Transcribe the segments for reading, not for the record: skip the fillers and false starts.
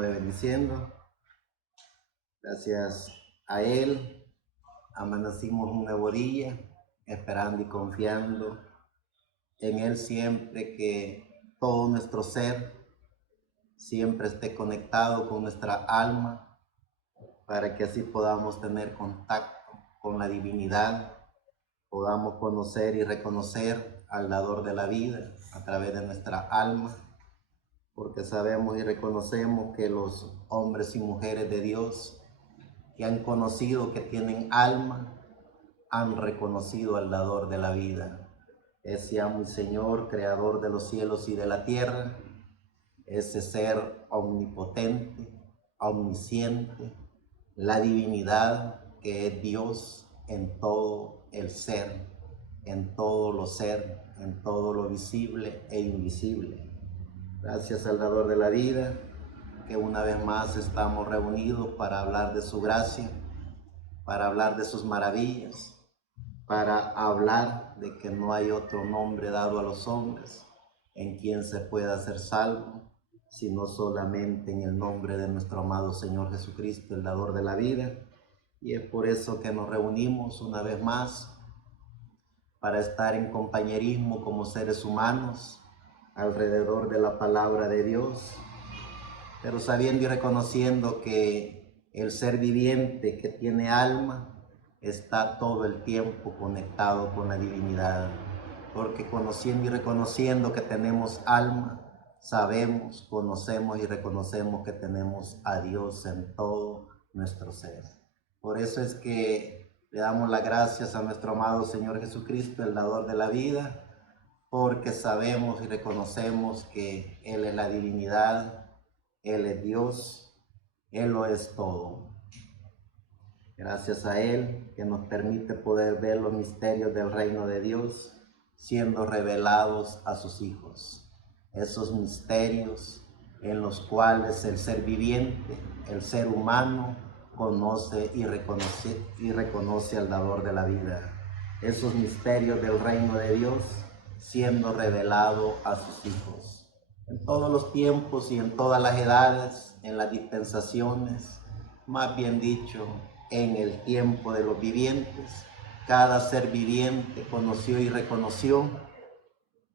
continúe bendiciendo. Gracias a Él, amanecimos un nuevo día, esperando y confiando en Él siempre, que todo nuestro ser siempre esté conectado con nuestra alma, para que así podamos tener contacto con la divinidad, podamos conocer y reconocer al dador de la vida a través de nuestra alma, porque sabemos y reconocemos que los hombres y mujeres de Dios que han conocido que tienen alma, han reconocido al dador de la vida, ese amo y Señor, creador de los cielos y de la tierra, ese ser omnipotente, omnisciente, la divinidad que es Dios en todo el ser, en todo lo ser, en todo lo visible e invisible. Gracias al dador de la vida, que una vez más estamos reunidos para hablar de su gracia, para hablar de sus maravillas, para hablar de que no hay otro nombre dado a los hombres en quien se pueda ser salvo, sino solamente en el nombre de nuestro amado Señor Jesucristo, el dador de la vida. Y es por eso que nos reunimos una vez más para estar en compañerismo como seres humanos alrededor de la palabra de Dios, pero sabiendo y reconociendo que el ser viviente que tiene alma está todo el tiempo conectado con la divinidad, porque conociendo y reconociendo que tenemos alma, sabemos, conocemos y reconocemos que tenemos a Dios en todo nuestro ser. Por eso es que le damos las gracias a nuestro amado Señor Jesucristo, el dador de la vida, porque sabemos y reconocemos que Él es la divinidad, Él es Dios, Él lo es todo. Gracias a Él que nos permite poder ver los misterios del reino de Dios siendo revelados a sus hijos. Esos misterios en los cuales el ser viviente, el ser humano, conoce y reconoce al dador de la vida. Esos misterios del reino de Dios siendo revelado a sus hijos. En todos los tiempos y en todas las edades, en las dispensaciones, más bien dicho, en el tiempo de los vivientes, cada ser viviente conoció y reconoció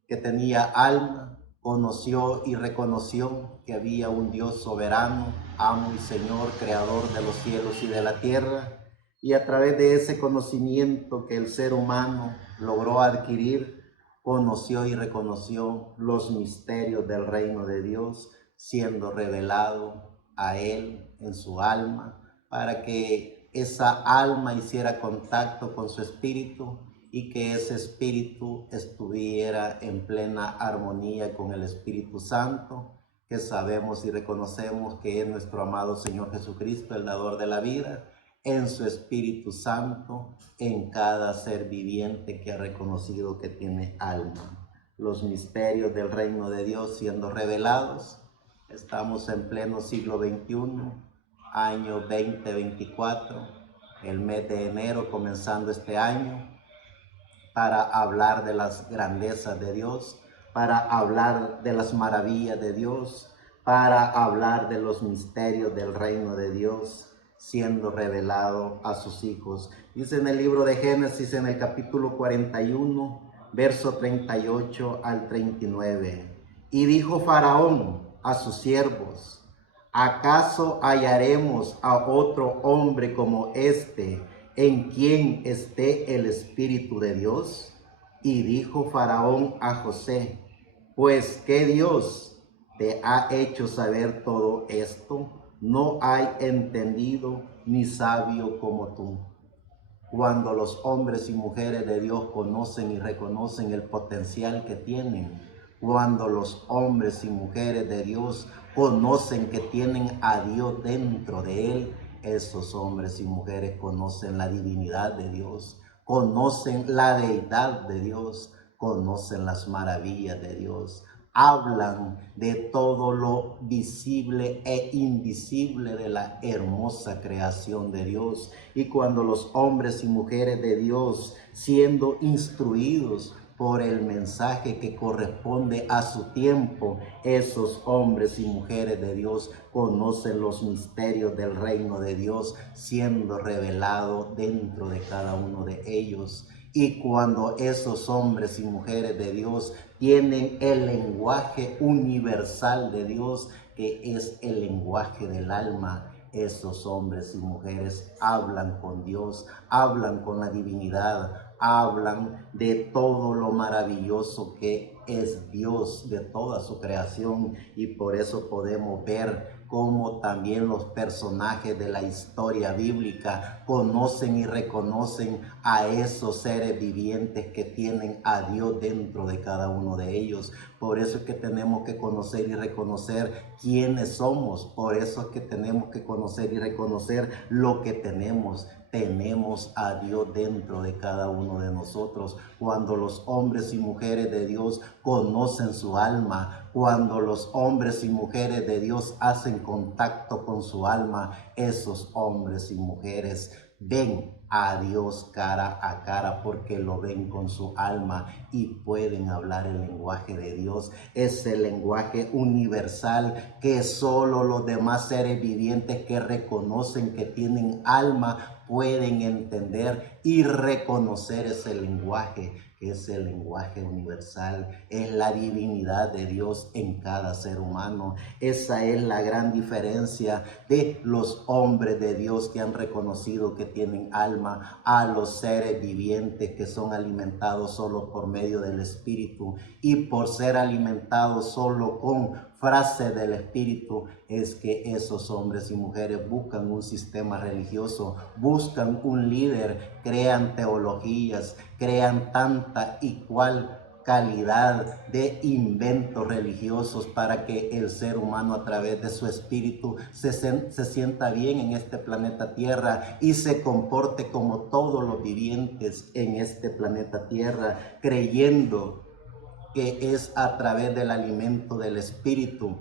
que tenía alma, conoció y reconoció que había un Dios soberano, amo y Señor, creador de los cielos y de la tierra, y a través de ese conocimiento que el ser humano logró adquirir, conoció y reconoció los misterios del reino de Dios, siendo revelado a él en su alma, para que esa alma hiciera contacto con su espíritu y que ese espíritu estuviera en plena armonía con el Espíritu Santo, que sabemos y reconocemos que es nuestro amado Señor Jesucristo, el dador de la vida, en su Espíritu Santo, en cada ser viviente que ha reconocido que tiene alma. Los misterios del reino de Dios siendo revelados. Estamos en pleno siglo XXI, año 2024, el mes de enero comenzando este año, para hablar de las grandezas de Dios, para hablar de las maravillas de Dios, para hablar de los misterios del reino de Dios siendo revelado a sus hijos. Dice en el libro de Génesis, en el capítulo 41, verso 38 al 39. Y dijo Faraón a sus siervos: ¿acaso hallaremos a otro hombre como este, en quien esté el Espíritu de Dios? Y dijo Faraón a José: pues, ¿qué Dios te ha hecho saber todo esto? No hay entendido ni sabio como tú. Cuando los hombres y mujeres de Dios conocen y reconocen el potencial que tienen, cuando los hombres y mujeres de Dios conocen que tienen a Dios dentro de él, esos hombres y mujeres conocen la divinidad de Dios, conocen la deidad de Dios, conocen las maravillas de Dios, hablan de todo lo visible e invisible de la hermosa creación de Dios. Y cuando los hombres y mujeres de Dios, siendo instruidos por el mensaje que corresponde a su tiempo. Esos hombres y mujeres de Dios conocen los misterios del reino de Dios siendo revelado dentro de cada uno de ellos. Y cuando esos hombres y mujeres de Dios tienen el lenguaje universal de Dios, que es el lenguaje del alma, esos hombres y mujeres hablan con Dios, hablan con la divinidad, hablan de todo lo maravilloso que es Dios, de toda su creación. Y por eso podemos ver cómo también los personajes de la historia bíblica conocen y reconocen a esos seres vivientes que tienen a Dios dentro de cada uno de ellos. Por eso es que tenemos que conocer y reconocer quiénes somos. Por eso es que tenemos que conocer y reconocer lo que tenemos. Tenemos a Dios dentro de cada uno de nosotros. Cuando los hombres y mujeres de Dios conocen su alma, cuando los hombres y mujeres de Dios hacen contacto con su alma, esos hombres y mujeres ven a Dios cara a cara porque lo ven con su alma y pueden hablar el lenguaje de Dios. Es el lenguaje universal que solo los demás seres vivientes que reconocen que tienen alma pueden entender y reconocer ese lenguaje, que es el lenguaje universal, es la divinidad de Dios en cada ser humano. Esa es la gran diferencia de los hombres de Dios que han reconocido que tienen alma a los seres vivientes que son alimentados solo por medio del Espíritu, y por ser alimentados solo con frase del Espíritu es que esos hombres y mujeres buscan un sistema religioso, buscan un líder, crean teologías, crean tanta y cual calidad de inventos religiosos para que el ser humano a través de su espíritu se sienta bien en este planeta Tierra y se comporte como todos los vivientes en este planeta Tierra, creyendo que es a través del alimento del espíritu,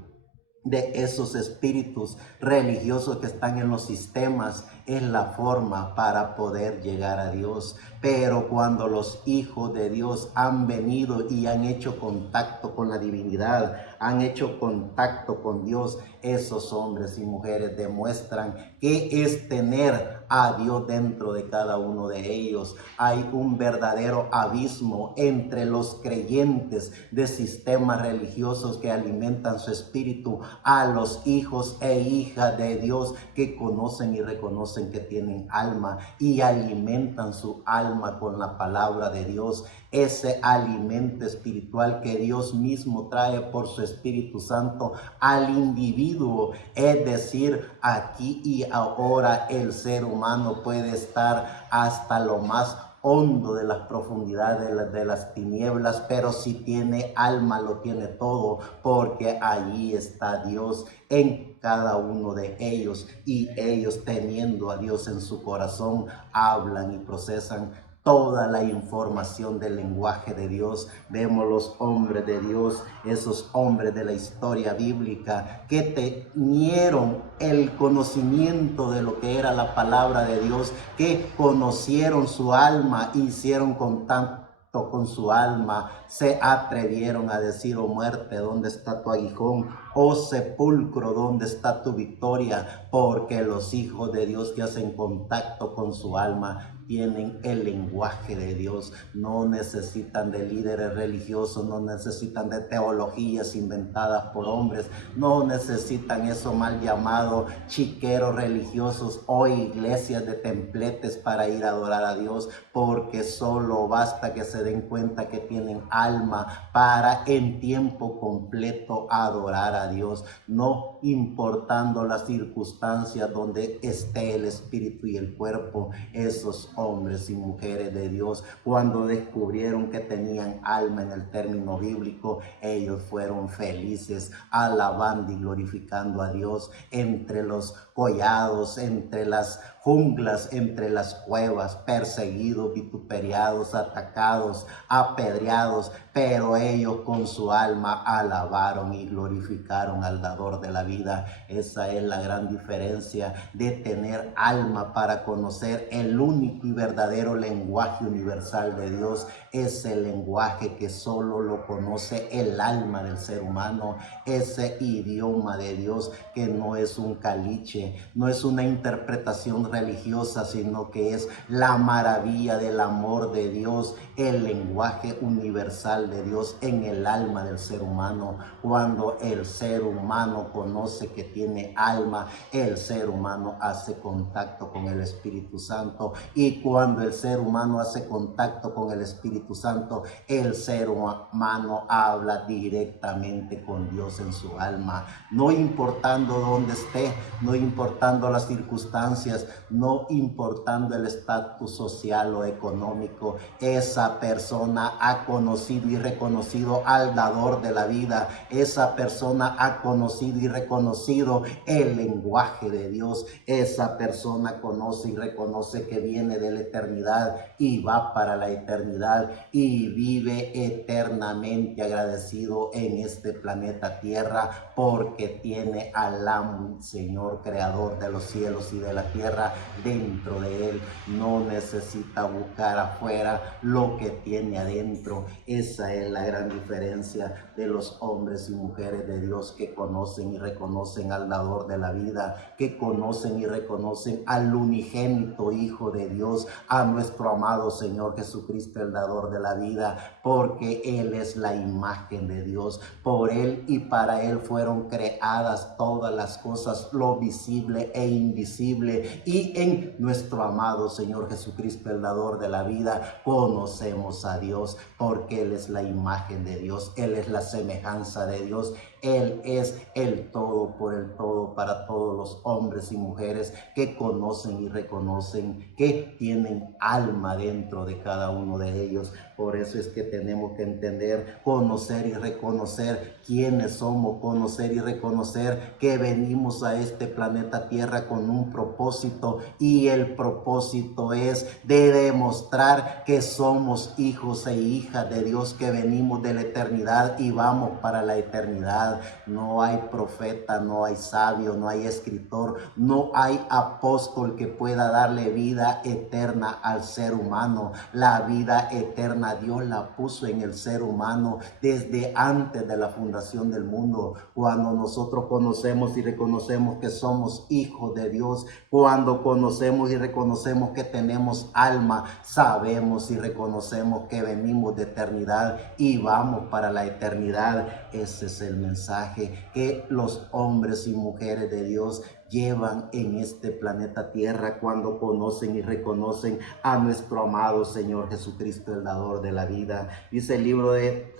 de esos espíritus religiosos que están en los sistemas, es la forma para poder llegar a Dios. Pero cuando los hijos de Dios han venido y han hecho contacto con la divinidad, han hecho contacto con Dios, esos hombres y mujeres demuestran que es tener a Dios dentro de cada uno de ellos. Hay un verdadero abismo entre los creyentes de sistemas religiosos que alimentan su espíritu a los hijos e hijas de Dios que conocen y reconocen que tienen alma y alimentan su alma con la palabra de Dios, ese alimento espiritual que Dios mismo trae por su Espíritu Santo al individuo. Es decir, aquí y ahora el ser humano puede estar hasta lo más hondo de las profundidades de las tinieblas, pero si tiene alma lo tiene todo, porque allí está Dios en cada uno de ellos, y ellos teniendo a Dios en su corazón hablan y procesan toda la información del lenguaje de Dios. Vemos los hombres de Dios, esos hombres de la historia bíblica que tenieron el conocimiento de lo que era la palabra de Dios, que conocieron su alma, hicieron contacto con su alma, se atrevieron a decir: oh muerte, ¿dónde está tu aguijón? Oh sepulcro, ¿dónde está tu victoria? Porque los hijos de Dios que hacen contacto con su alma tienen el lenguaje de Dios, no necesitan de líderes religiosos, no necesitan de teologías inventadas por hombres, no necesitan eso mal llamado chiqueros religiosos o iglesias de templetes para ir a adorar a Dios, porque solo basta que se den cuenta que tienen alma para en tiempo completo adorar a Dios, no importando las circunstancias donde esté el espíritu y el cuerpo. Esos hombres y mujeres de Dios, cuando descubrieron que tenían alma en el término bíblico, ellos fueron felices, alabando y glorificando a Dios entre los collados, entre las junglas, entre las cuevas, perseguidos, vituperiados, atacados, apedreados, pero ellos con su alma alabaron y glorificaron al dador de la vida. vida. Esa es la gran diferencia de tener alma para conocer el único y verdadero lenguaje universal de Dios. Es el lenguaje que solo lo conoce el alma del ser humano, ese idioma de Dios que no es un caliche, no es una interpretación religiosa, sino que es la maravilla del amor de Dios, el lenguaje universal de Dios en el alma del ser humano. Cuando el ser humano conoce que tiene alma, el ser humano hace contacto con el Espíritu Santo, y cuando el ser humano hace contacto con el Espíritu Santo, el ser humano habla directamente con Dios en su alma, no importando dónde esté, no importando las circunstancias, no importando el estatus social o económico. Esa persona ha conocido y reconocido al dador de la vida. Esa persona ha conocido y reconocido el lenguaje de Dios. Esa persona conoce y reconoce que viene de la eternidad y va para la eternidad y vive eternamente agradecido en este planeta Tierra, porque tiene al amo, Señor, creador de los cielos y de la tierra dentro de él. No necesita buscar afuera lo que tiene adentro. Esa es la gran diferencia de los hombres y mujeres de Dios que conocen y reconocen al dador de la vida, que conocen y reconocen al unigénito Hijo de Dios, a nuestro amado Señor Jesucristo, el dador de la vida, porque Él es la imagen de Dios. Por Él y para Él fueron creadas todas las cosas, lo visible e invisible, y en nuestro amado Señor Jesucristo, el dador de la vida, conocemos a Dios, porque Él es la imagen de Dios, Él es la semejanza de Dios, Él es el todo por el todo para todos los hombres y mujeres que conocen y reconocen que tienen alma dentro de cada uno de ellos. Por eso es que tenemos que entender, conocer y reconocer quiénes somos, conocer y reconocer que venimos a este planeta Tierra con un propósito, y el propósito es de demostrar que somos hijos e hijas de Dios, que venimos de la eternidad y vamos para la eternidad. No hay profeta, no hay sabio, no hay escritor, no hay apóstol que pueda darle vida eterna al ser humano. La vida eterna Dios la puso en el ser humano desde antes de la fundación del mundo. Cuando nosotros conocemos y reconocemos que somos hijos de Dios, cuando conocemos y reconocemos que tenemos alma, sabemos y reconocemos que venimos de eternidad y vamos para la eternidad. Ese es el mensaje que los hombres y mujeres de Dios llevan en este planeta Tierra cuando conocen y reconocen a nuestro amado Señor Jesucristo, el dador de la vida. Dice el libro de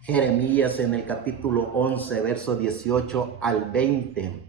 Jeremías en el capítulo 11, verso 18 al 20.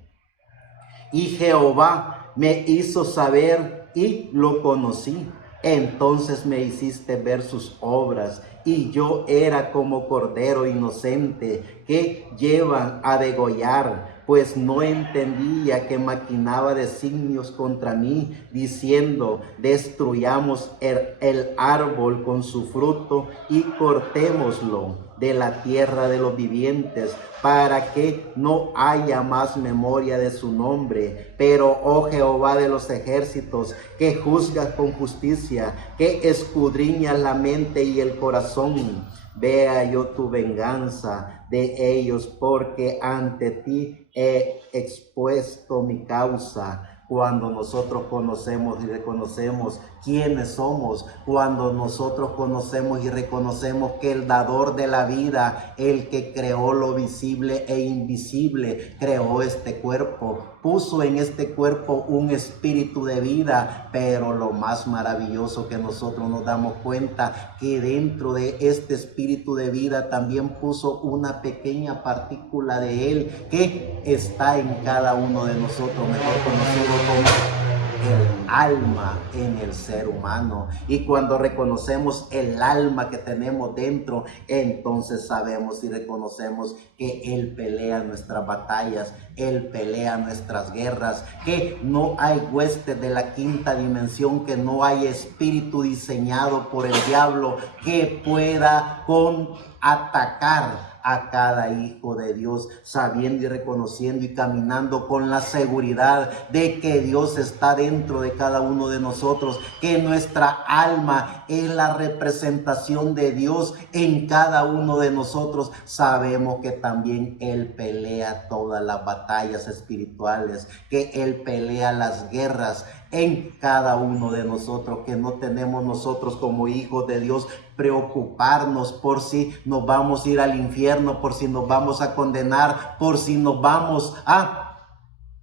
Y Jehová me hizo saber y lo conocí. Entonces me hiciste ver sus obras, y yo era como cordero inocente que llevan a degollar, pues no entendía que maquinaba designios contra mí, diciendo: destruyamos el árbol con su fruto y cortémoslo de la tierra de los vivientes, para que no haya más memoria de su nombre. Pero, oh Jehová de los ejércitos, que juzgas con justicia, que escudriñas la mente y el corazón, vea yo tu venganza de ellos, porque ante ti he expuesto mi causa. Cuando nosotros conocemos y reconocemos quiénes somos, cuando nosotros conocemos y reconocemos que el dador de la vida, el que creó lo visible e invisible, creó este cuerpo, puso en este cuerpo un espíritu de vida, pero lo más maravilloso que nosotros nos damos cuenta, que dentro de este espíritu de vida también puso una pequeña partícula de él que está en cada uno de nosotros, mejor conocido como el alma en el ser humano. Y cuando reconocemos el alma que tenemos dentro, entonces sabemos y reconocemos que Él pelea nuestras batallas, Él pelea nuestras guerras, que no hay huestes de la quinta dimensión, que no hay espíritu diseñado por el diablo que pueda atacar a cada hijo de Dios, sabiendo y reconociendo y caminando con la seguridad de que Dios está dentro de cada uno de nosotros, que nuestra alma es la representación de Dios en cada uno de nosotros. Sabemos que también Él pelea todas las batallas espirituales, que Él pelea las guerras en cada uno de nosotros, que no tenemos nosotros como hijos de Dios preocuparnos por si nos vamos a ir al infierno, por si nos vamos a condenar, por si nos vamos a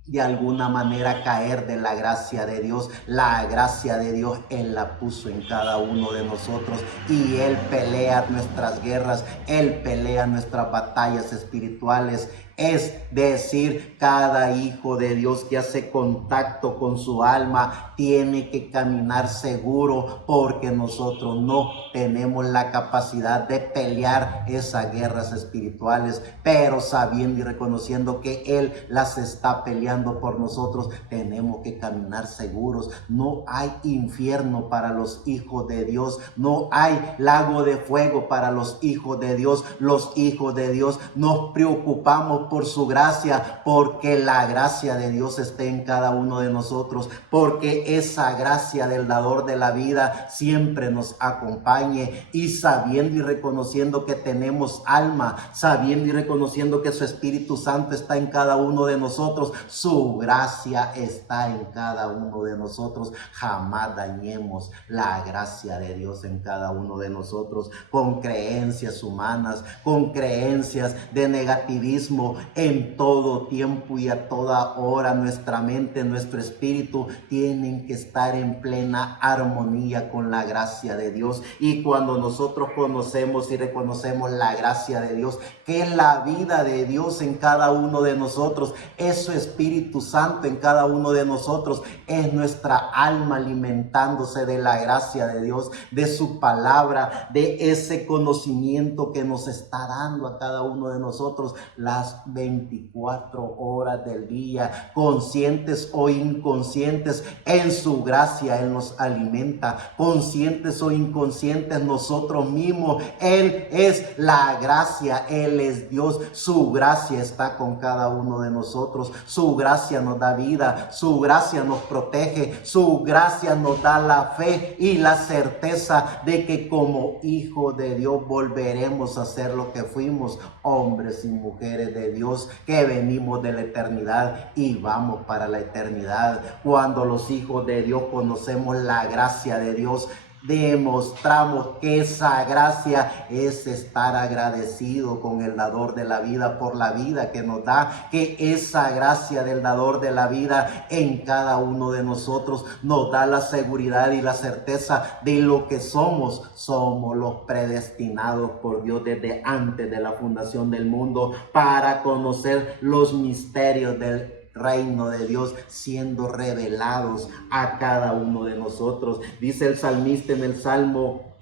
de alguna manera caer de la gracia de Dios. La gracia de Dios Él la puso en cada uno de nosotros y Él pelea nuestras guerras, Él pelea nuestras batallas espirituales. Es decir, cada hijo de Dios que hace contacto con su alma tiene que caminar seguro, porque nosotros no tenemos la capacidad de pelear esas guerras espirituales, pero sabiendo y reconociendo que Él las está peleando por nosotros, tenemos que caminar seguros. No hay infierno para los hijos de Dios, no hay lago de fuego para los hijos de Dios. Los hijos de Dios nos preocupamos por su gracia, porque la gracia de Dios esté en cada uno de nosotros, porque esa gracia del dador de la vida siempre nos acompañe, y sabiendo y reconociendo que tenemos alma, sabiendo y reconociendo que su Espíritu Santo está en cada uno de nosotros, su gracia está en cada uno de nosotros. Jamás dañemos la gracia de Dios en cada uno de nosotros con creencias humanas, con creencias de negativismo. En todo tiempo y a toda hora nuestra mente, nuestro espíritu tienen que estar en plena armonía con la gracia de Dios. Y cuando nosotros conocemos y reconocemos la gracia de Dios, que es la vida de Dios en cada uno de nosotros, es su Espíritu Santo en cada uno de nosotros, es nuestra alma alimentándose de la gracia de Dios, de su palabra, de ese conocimiento que nos está dando a cada uno de nosotros las 24 horas del día, conscientes o inconscientes. En su gracia Él nos alimenta, conscientes o inconscientes nosotros mismos. Él es la gracia, Él es Dios. Su gracia está con cada uno de nosotros. Su gracia nos da vida, su gracia nos protege, su gracia nos da la fe y la certeza de que como hijos de Dios volveremos a ser lo que fuimos, hombres y mujeres de Dios que venimos de la eternidad y vamos para la eternidad. Cuando los hijos de Dios conocemos la gracia de Dios, demostramos que esa gracia es estar agradecido con el dador de la vida por la vida que nos da, que esa gracia del dador de la vida en cada uno de nosotros nos da la seguridad y la certeza de lo que somos. Somos los predestinados por Dios desde antes de la fundación del mundo para conocer los misterios del reino de Dios siendo revelados a cada uno de nosotros. Dice el salmista en el Salmo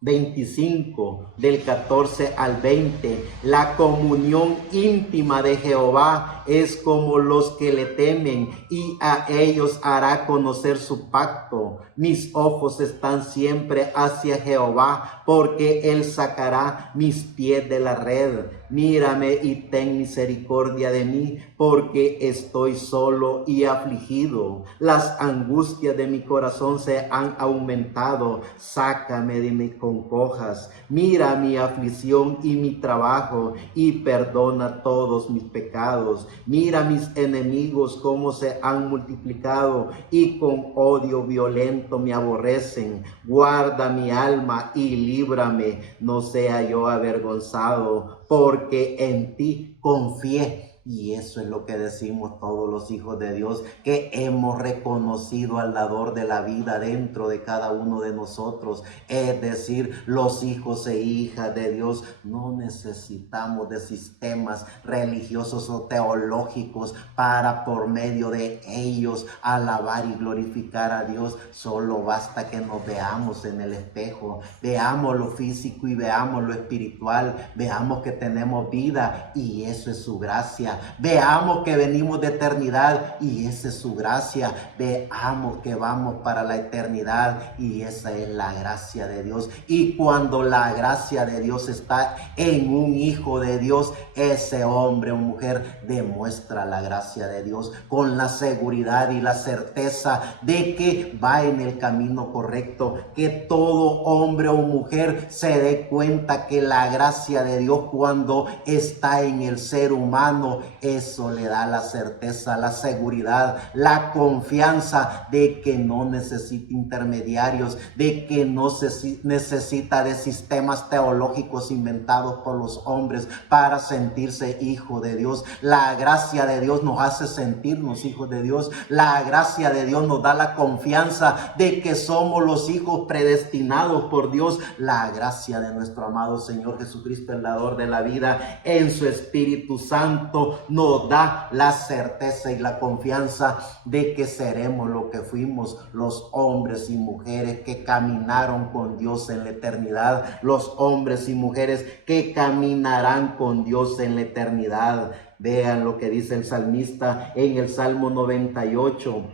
25, del 14 al 20, la comunión íntima de Jehová es como los que le temen, y a ellos hará conocer su pacto. Mis ojos están siempre hacia Jehová, porque Él sacará mis pies de la red. Mírame y ten misericordia de mí, porque estoy solo y afligido. Las angustias de mi corazón se han aumentado. Sácame de mis congojas. Mira mi aflicción y mi trabajo, y perdona todos mis pecados. Mira mis enemigos cómo se han multiplicado, y con odio violento me aborrecen. Guarda mi alma y líbrame, no sea yo avergonzado, porque en ti confié. Y eso es lo que decimos todos los hijos de Dios, que hemos reconocido al dador de la vida dentro de cada uno de nosotros. Es decir, los hijos e hijas de Dios no necesitamos de sistemas religiosos o teológicos para por medio de ellos alabar y glorificar a Dios. Solo basta que nos veamos en el espejo, veamos lo físico y veamos lo espiritual, veamos que tenemos vida, y eso es su gracia. veamos que venimos de eternidad y esa es su gracia, veamos que vamos para la eternidad y esa es la gracia de Dios. Y cuando la gracia de Dios está en un hijo de Dios, ese hombre o mujer demuestra la gracia de Dios con la seguridad y la certeza de que va en el camino correcto, que todo hombre o mujer se dé cuenta que la gracia de Dios cuando está en el ser humano, eso le da la certeza, la seguridad, la confianza de que no necesita intermediarios, de que no se necesita de sistemas teológicos inventados por los hombres para sentirse hijo de Dios. La gracia de Dios nos hace sentirnos hijos de Dios. La gracia de Dios nos da la confianza de que somos los hijos predestinados por Dios. La gracia de nuestro amado Señor Jesucristo, el dador de la vida, en su Espíritu Santo nos da la certeza y la confianza de que seremos lo que fuimos, los hombres y mujeres que caminaron con Dios en la eternidad, los hombres y mujeres que caminarán con Dios en la eternidad. Vean lo que dice el salmista en el Salmo 98,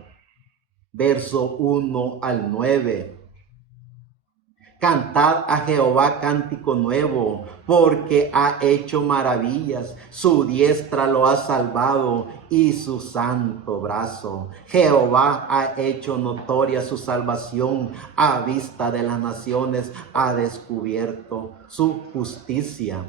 verso 1 al 9. Cantad a Jehová cántico nuevo, porque ha hecho maravillas. Su diestra lo ha salvado y su santo brazo. Jehová ha hecho notoria su salvación. A vista de las naciones ha descubierto su justicia.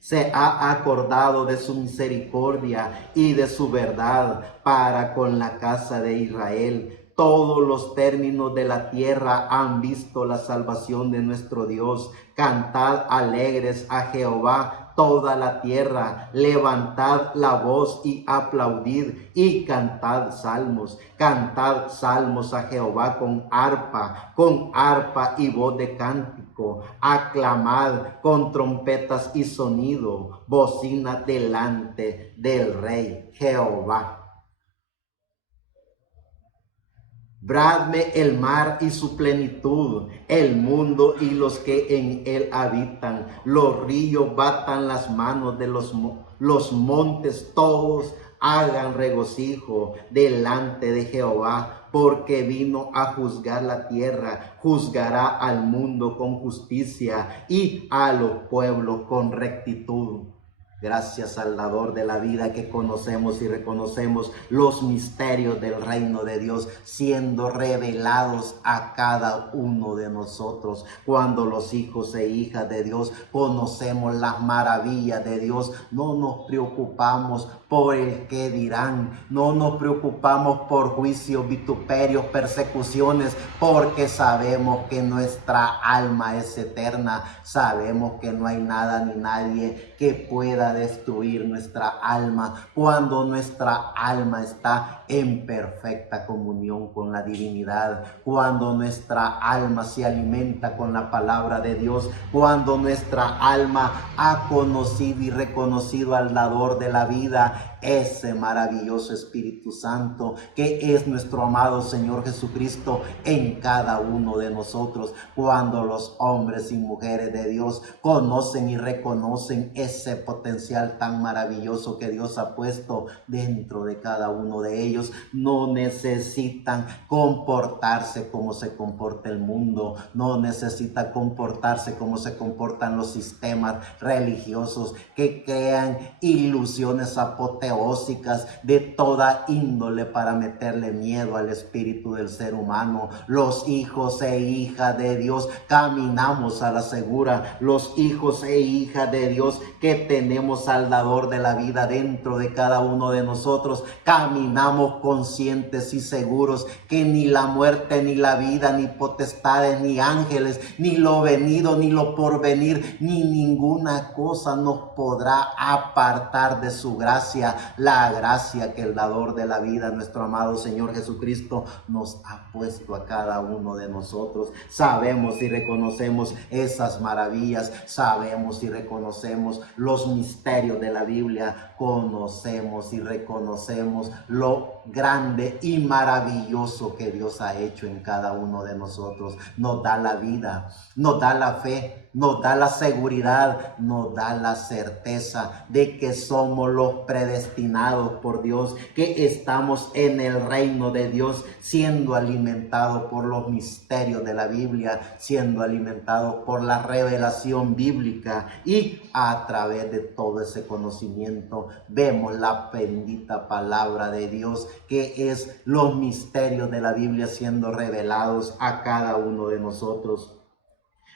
Se ha acordado de su misericordia y de su verdad para con la casa de Israel. Todos los términos de la tierra han visto la salvación de nuestro Dios. Cantad alegres a Jehová toda la tierra. Levantad la voz y aplaudid y cantad salmos. Cantad salmos a Jehová con arpa y voz de cántico. Aclamad con trompetas y sonido, bocina delante del Rey Jehová. Bradme el mar y su plenitud, el mundo y los que en él habitan. Los ríos batan las manos de los montes, todos hagan regocijo delante de Jehová, porque vino a juzgar la tierra, juzgará al mundo con justicia y a los pueblos con rectitud. Gracias al dador de la vida, que conocemos y reconocemos los misterios del reino de Dios siendo revelados a cada uno de nosotros. Cuando los hijos e hijas de Dios conocemos las maravillas de Dios, no nos preocupamos por el qué dirán, no nos preocupamos por juicios, vituperios, persecuciones, porque sabemos que nuestra alma es eterna, sabemos que no hay nada ni nadie que pueda destruir nuestra alma cuando nuestra alma está en perfecta comunión con la divinidad, cuando nuestra alma se alimenta con la palabra de Dios, cuando nuestra alma ha conocido y reconocido al dador de la vida, ese maravilloso Espíritu Santo que es nuestro amado Señor Jesucristo en cada uno de nosotros. Cuando los hombres y mujeres de Dios conocen y reconocen ese potencial tan maravilloso que Dios ha puesto dentro de cada uno de ellos, no necesitan comportarse como se comporta el mundo, no necesitan comportarse como se comportan los sistemas religiosos que crean ilusiones apoteósicas de toda índole para meterle miedo al espíritu del ser humano. Los hijos e hijas de Dios caminamos a la segura. Los hijos e hijas de Dios que tenemos al dador de la vida dentro de cada uno de nosotros, caminamos conscientes y seguros que ni la muerte, ni la vida, ni potestades, ni ángeles, ni lo venido, ni lo porvenir, ni ninguna cosa nos podrá apartar de su gracia, la gracia que el dador de la vida, nuestro amado Señor Jesucristo, nos ha puesto a cada uno de nosotros. Sabemos y reconocemos esas maravillas, sabemos y reconocemos los misterios de la Biblia, conocemos y reconocemos lo grande y maravilloso que Dios ha hecho en cada uno de nosotros. Nos da la vida, nos da la fe, nos da la seguridad, nos da la certeza de que somos los predestinados por Dios, que estamos en el reino de Dios, siendo alimentados por los misterios de la Biblia, siendo alimentados por la revelación bíblica, y a través de todo ese conocimiento vemos la bendita palabra de Dios, que es los misterios de la Biblia siendo revelados a cada uno de nosotros.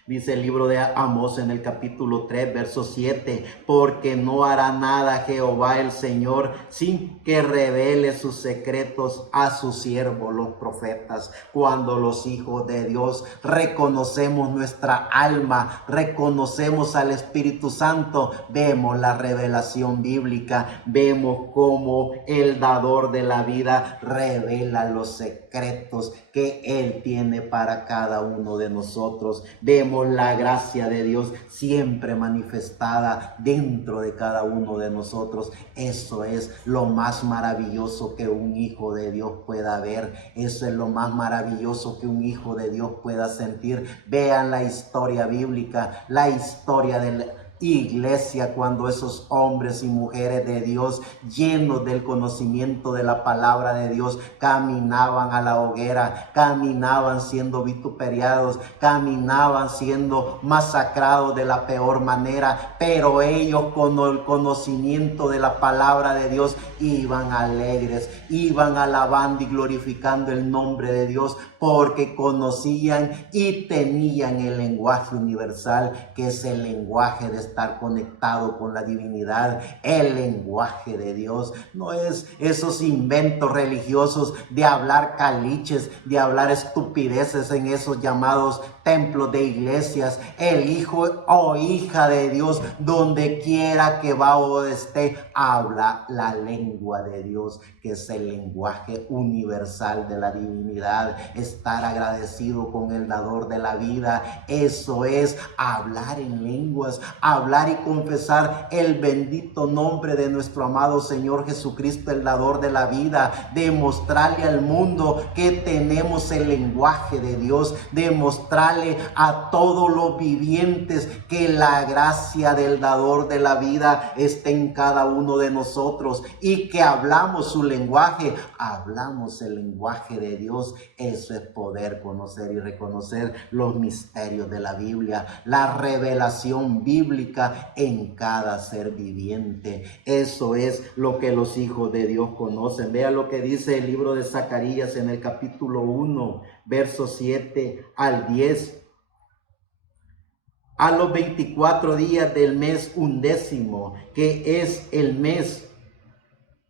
Dice el libro de Amós en el capítulo 3, verso 7, porque no hará nada Jehová el Señor sin que revele sus secretos a sus siervos los profetas. Cuando los hijos de Dios reconocemos nuestra alma, reconocemos al Espíritu Santo, vemos la revelación bíblica, vemos cómo el dador de la vida revela los secretos que Él tiene para cada uno de nosotros. Vemos la gracia de Dios siempre manifestada dentro de cada uno de nosotros. Eso es lo más maravilloso que un hijo de Dios pueda ver. Eso es lo más maravilloso que un hijo de Dios pueda sentir. Vean la historia bíblica, la historia del iglesia, cuando esos hombres y mujeres de Dios, llenos del conocimiento de la palabra de Dios, caminaban a la hoguera, caminaban siendo vituperiados, caminaban siendo masacrados de la peor manera, pero ellos con el conocimiento de la palabra de Dios iban alegres, iban alabando y glorificando el nombre de Dios, porque conocían y tenían el lenguaje universal, que es el lenguaje de estar conectado con la divinidad. El lenguaje de Dios no es esos inventos religiosos de hablar caliches, de hablar estupideces en esos llamados templos de iglesias. El hijo o hija de Dios, donde quiera que va o esté, habla la lengua de Dios, que es el lenguaje universal de la divinidad. Estar agradecido con el dador de la vida, eso es hablar en lenguas, hablar y confesar el bendito nombre de nuestro amado Señor Jesucristo, el dador de la vida, demostrarle al mundo que tenemos el lenguaje de Dios, demostrarle a todos los vivientes que la gracia del dador de la vida está en cada uno de nosotros, y que hablamos su lenguaje, hablamos el lenguaje de Dios. Eso es poder conocer y reconocer los misterios de la Biblia, la revelación bíblica en cada ser viviente. Eso es lo que los hijos de Dios conocen. Vea lo que dice el libro de Zacarías en el capítulo 1, versos 7 al 10. A los 24 días del mes 11, que es el mes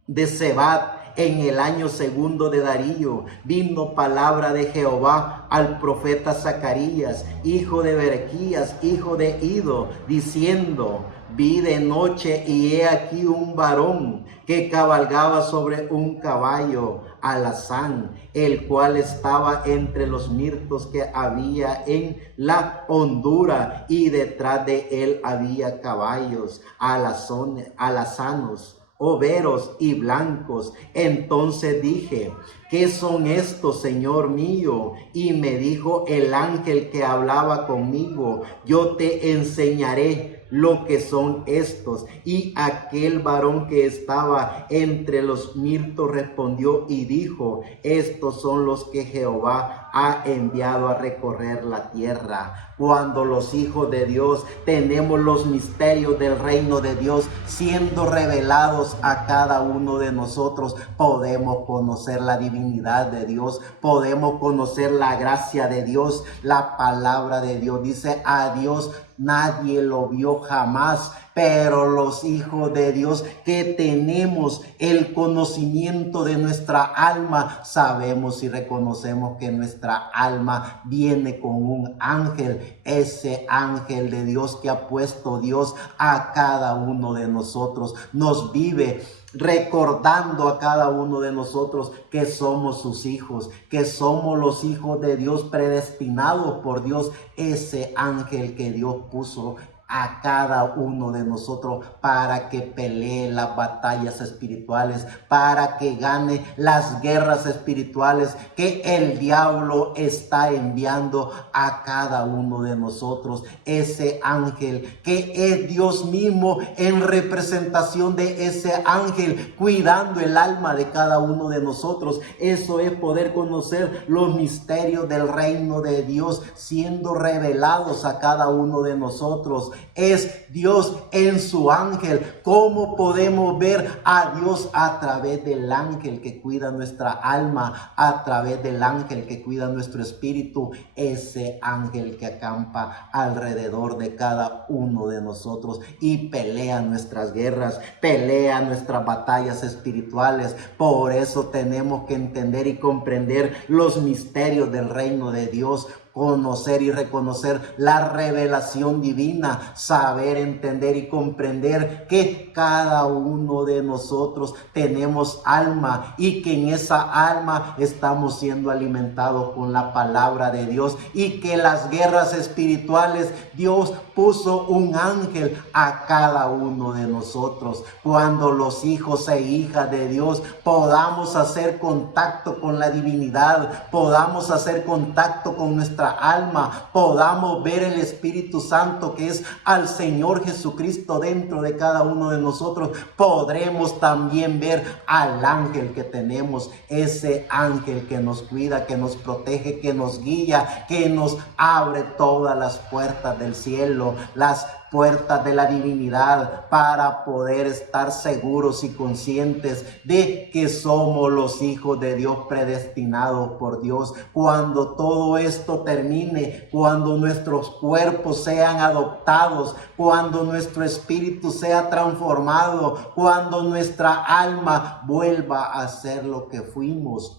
de Sebat, en el año segundo de Darío, vino palabra de Jehová al profeta Zacarías, hijo de Berequías, hijo de Ido, diciendo: vi de noche y he aquí un varón que cabalgaba sobre un caballo alazán, el cual estaba entre los mirtos que había en la hondura, y detrás de él había caballos alazanos, overos y blancos. Entonces dije: ¿qué son estos, Señor mío? Y me dijo el ángel que hablaba conmigo: yo te enseñaré lo que son estos. Y aquel varón que estaba entre los mirtos respondió y dijo: estos son los que Jehová ha enviado a recorrer la tierra. Cuando los hijos de Dios tenemos los misterios del reino de Dios siendo revelados a cada uno de nosotros, podemos conocer la divinidad de Dios, podemos conocer la gracia de Dios. La palabra de Dios dice: a Dios nadie lo vio jamás, pero los hijos de Dios que tenemos el conocimiento de nuestra alma, sabemos y reconocemos que nuestra alma viene con un ángel, ese ángel de Dios que ha puesto Dios a cada uno de nosotros, nos vive recordando a cada uno de nosotros que somos sus hijos, que somos los hijos de Dios predestinados por Dios, ese ángel que Dios puso a cada uno de nosotros para que pelee las batallas espirituales, para que gane las guerras espirituales que el diablo está enviando a cada uno de nosotros. Ese ángel que es Dios mismo en representación de ese ángel cuidando el alma de cada uno de nosotros. Eso es poder conocer los misterios del reino de Dios siendo revelados a cada uno de nosotros. Es Dios en su ángel. ¿Cómo podemos ver a Dios? A través del ángel que cuida nuestra alma, a través del ángel que cuida nuestro espíritu, ese ángel que acampa alrededor de cada uno de nosotros y pelea nuestras guerras, pelea nuestras batallas espirituales. Por eso tenemos que entender y comprender los misterios del reino de Dios, conocer y reconocer la revelación divina, saber, entender y comprender que cada uno de nosotros tenemos alma y que en esa alma estamos siendo alimentados con la palabra de Dios, y que las guerras espirituales Dios puso un ángel a cada uno de nosotros. Cuando los hijos e hijas de Dios podamos hacer contacto con la divinidad, podamos hacer contacto con nuestra alma, podamos ver el Espíritu Santo que es al Señor Jesucristo dentro de cada uno de nosotros, podremos también ver al ángel que tenemos, ese ángel que nos cuida, que nos protege, que nos guía, que nos abre todas las puertas del cielo, las puertas de la divinidad, para poder estar seguros y conscientes de que somos los hijos de Dios predestinados por Dios. Cuando todo esto termine, cuando nuestros cuerpos sean adoptados, cuando nuestro espíritu sea transformado, cuando nuestra alma vuelva a ser lo que fuimos,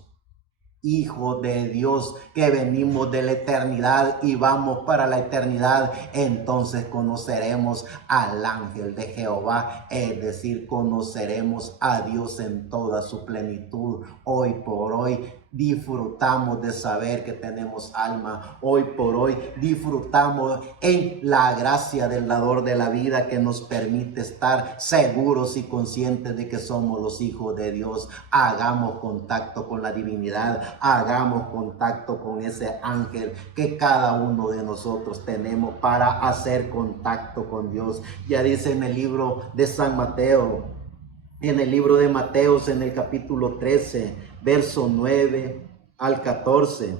hijos de Dios, que venimos de la eternidad y vamos para la eternidad, entonces conoceremos al ángel de Jehová, es decir, conoceremos a Dios en toda su plenitud. Hoy por hoy disfrutamos de saber que tenemos alma. Hoy por hoy disfrutamos en la gracia del dador de la vida, que nos permite estar seguros y conscientes de que somos los hijos de Dios. Hagamos contacto con la divinidad, hagamos contacto con ese ángel que cada uno de nosotros tenemos para hacer contacto con Dios. Ya dice en el libro de San Mateo, en el libro de Mateos, en el capítulo 13, verso 9 al 14.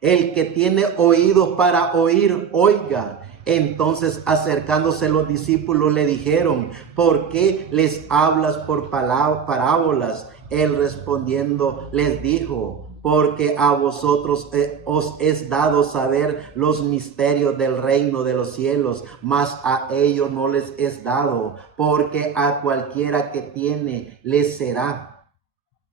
El que tiene oídos para oír, oiga. Entonces, acercándose los discípulos, le dijeron: ¿por qué les hablas por parábolas? Él respondiendo les dijo: porque a vosotros os es dado saber los misterios del reino de los cielos, mas a ellos no les es dado, porque a cualquiera que tiene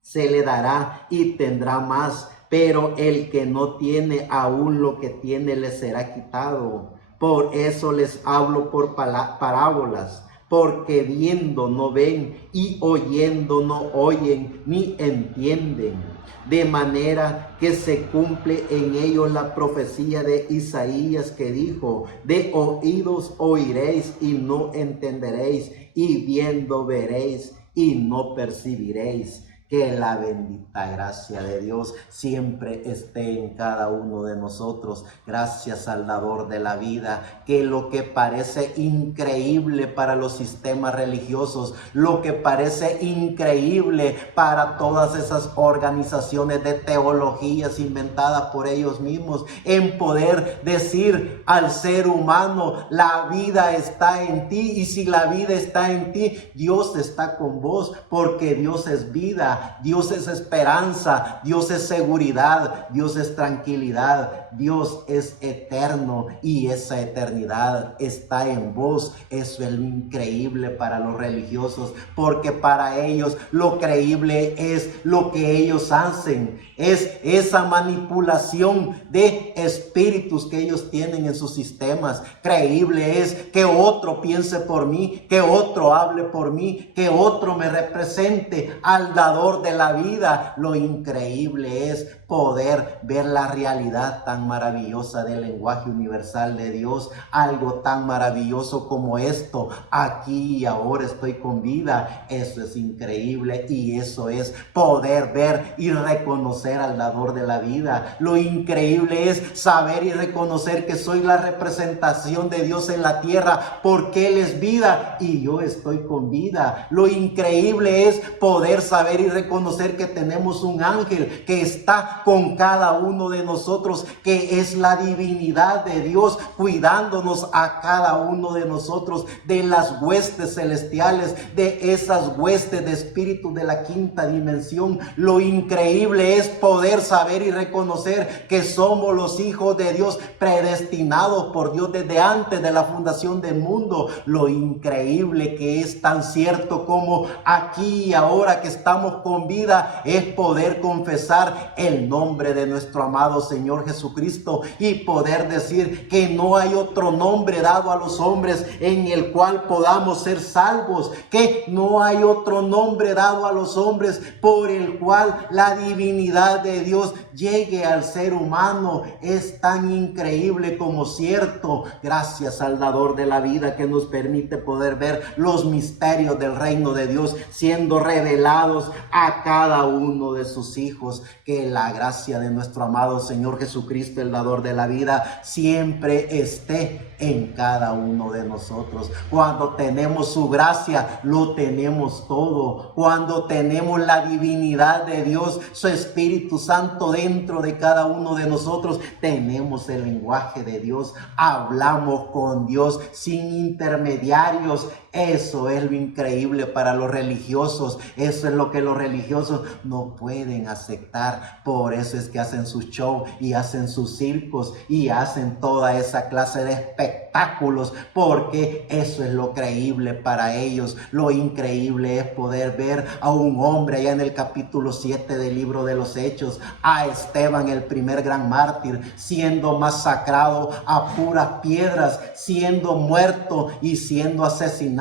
se le dará y tendrá más, pero el que no tiene, aún lo que tiene le será quitado. Por eso les hablo por parábolas, porque viendo no ven y oyendo no oyen ni entienden. De manera que se cumple en ellos la profecía de Isaías, que dijo: de oídos oiréis y no entenderéis, y viendo veréis y no percibiréis. Que la bendita gracia de Dios siempre esté en cada uno de nosotros. Gracias al dador de la vida, que lo que parece increíble para los sistemas religiosos, lo que parece increíble para todas esas organizaciones de teologías inventadas por ellos mismos, en poder decir al ser humano: la vida está en ti, y si la vida está en ti, Dios está con vos, porque Dios es vida. vida, Dios es esperanza, Dios es seguridad, Dios es tranquilidad, Dios es eterno y esa eternidad está en vos. Eso es lo increíble para los religiosos, porque para ellos lo creíble es lo que ellos hacen, es esa manipulación de espíritus que ellos tienen en sus sistemas. Creíble es que otro piense por mí, que otro hable por mí, que otro me represente al dador de la vida. Lo increíble es poder ver la realidad tan maravillosa del lenguaje universal de Dios, algo tan maravilloso como esto: aquí y ahora estoy con vida. Eso es increíble y eso es poder ver y reconocer al dador de la vida. Lo increíble es saber y reconocer que soy la representación de Dios en la tierra, porque Él es vida y yo estoy con vida. Lo increíble es poder saber y reconocer que tenemos un ángel que está con cada uno de nosotros, que es la divinidad de Dios, cuidándonos a cada uno de nosotros de las huestes celestiales, de esas huestes de espíritus de la quinta dimensión. Lo increíble es poder saber y reconocer que somos los hijos de Dios, predestinados por Dios desde antes de la fundación del mundo. Lo increíble que es tan cierto como aquí y ahora que estamos con vida es poder confesar el nombre de nuestro amado Señor Jesucristo y poder decir que no hay otro nombre dado a los hombres en el cual podamos ser salvos, que no hay otro nombre dado a los hombres por el cual la divinidad de Dios llegue al ser humano. Es tan increíble como cierto. Gracias al dador de la vida que nos permite poder ver los misterios del reino de Dios siendo revelados a cada uno de sus hijos. Que la gracia de nuestro amado Señor Jesucristo, el dador de la vida, siempre esté en cada uno de nosotros. Cuando tenemos su gracia, lo tenemos todo. Cuando tenemos la divinidad de Dios, su Espíritu Santo dentro de cada uno de nosotros, tenemos el lenguaje de Dios, hablamos con Dios sin intermediarios. Eso es lo increíble para los religiosos. Eso es lo que los religiosos no pueden aceptar. Por eso es que hacen sus shows y hacen sus circos y hacen toda esa clase de espectáculos, porque eso es lo creíble para ellos. Lo increíble es poder ver a un hombre allá en el capítulo 7 del libro de los Hechos, a Esteban, el primer gran mártir, siendo masacrado a puras piedras, siendo muerto y siendo asesinado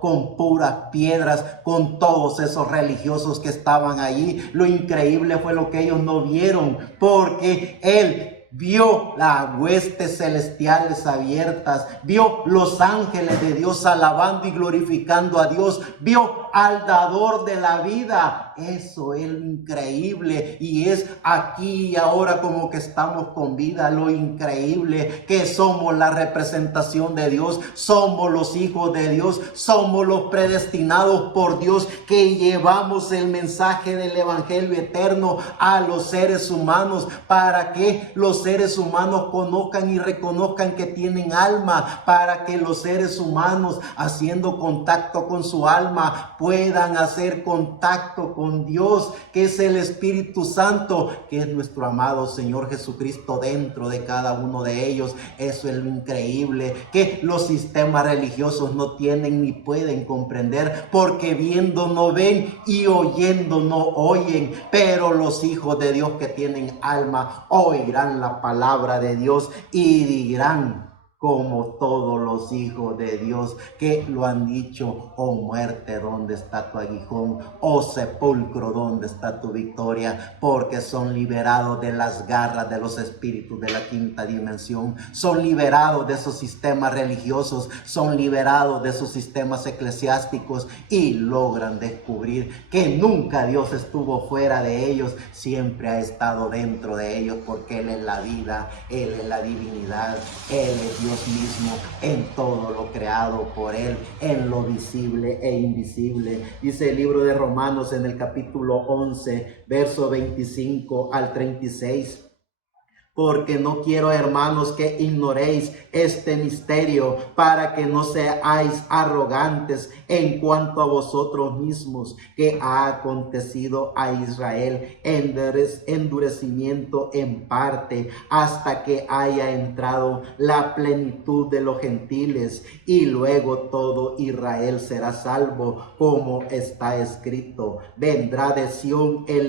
con puras piedras, con todos esos religiosos que estaban allí. Lo increíble fue lo que ellos no vieron, porque él vio las huestes celestiales abiertas, vio los ángeles de Dios alabando y glorificando a Dios, vio al dador de la vida. Eso es lo increíble y es aquí y ahora como que estamos con vida. Lo increíble que somos la representación de Dios, somos los hijos de Dios, somos los predestinados por Dios, que llevamos el mensaje del evangelio eterno a los seres humanos, para que los seres humanos conozcan y reconozcan que tienen alma, para que los seres humanos, haciendo contacto con su alma, puedan hacer contacto con Dios, que es el Espíritu Santo, que es nuestro amado Señor Jesucristo dentro de cada uno de ellos. Eso es lo increíble que los sistemas religiosos no tienen ni pueden comprender, porque viendo no ven y oyendo no oyen. Pero los hijos de Dios que tienen alma oirán la palabra de Dios y dirán, como todos los hijos de Dios que lo han dicho: oh muerte, ¿dónde está tu aguijón? Oh sepulcro, ¿dónde está tu victoria? Porque son liberados de las garras de los espíritus de la quinta dimensión, son liberados de esos sistemas religiosos, son liberados de esos sistemas eclesiásticos y logran descubrir que nunca Dios estuvo fuera de ellos, siempre ha estado dentro de ellos, porque Él es la vida, Él es la divinidad, Él es Dios mismo en todo lo creado por Él, en lo visible e invisible. Dice el libro de Romanos en el capítulo 11, verso 25 al 36. porque no quiero, hermanos, que ignoréis este misterio, para que no seáis arrogantes en cuanto a vosotros mismos, que ha acontecido a Israel endurecimiento en parte, hasta que haya entrado la plenitud de los gentiles, y luego todo Israel será salvo, como está escrito: vendrá de Sión el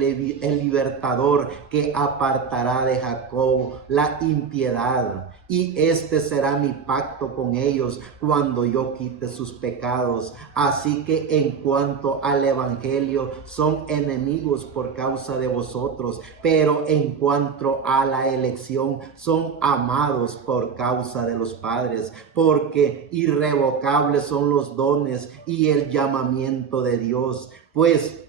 libertador, que apartará de Jacob la impiedad, y este será mi pacto con ellos cuando yo quite sus pecados. Así que en cuanto al evangelio, son enemigos por causa de vosotros, pero en cuanto a la elección, son amados por causa de los padres, porque irrevocables son los dones y el llamamiento de Dios. Pues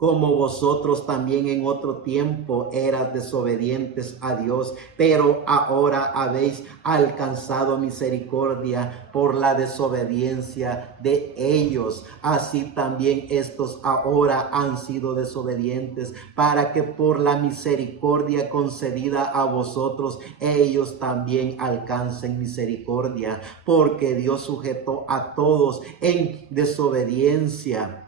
como vosotros también en otro tiempo eras desobedientes a Dios, pero ahora habéis alcanzado misericordia por la desobediencia de ellos, así también estos ahora han sido desobedientes, para que por la misericordia concedida a vosotros, ellos también alcancen misericordia, porque Dios sujetó a todos en desobediencia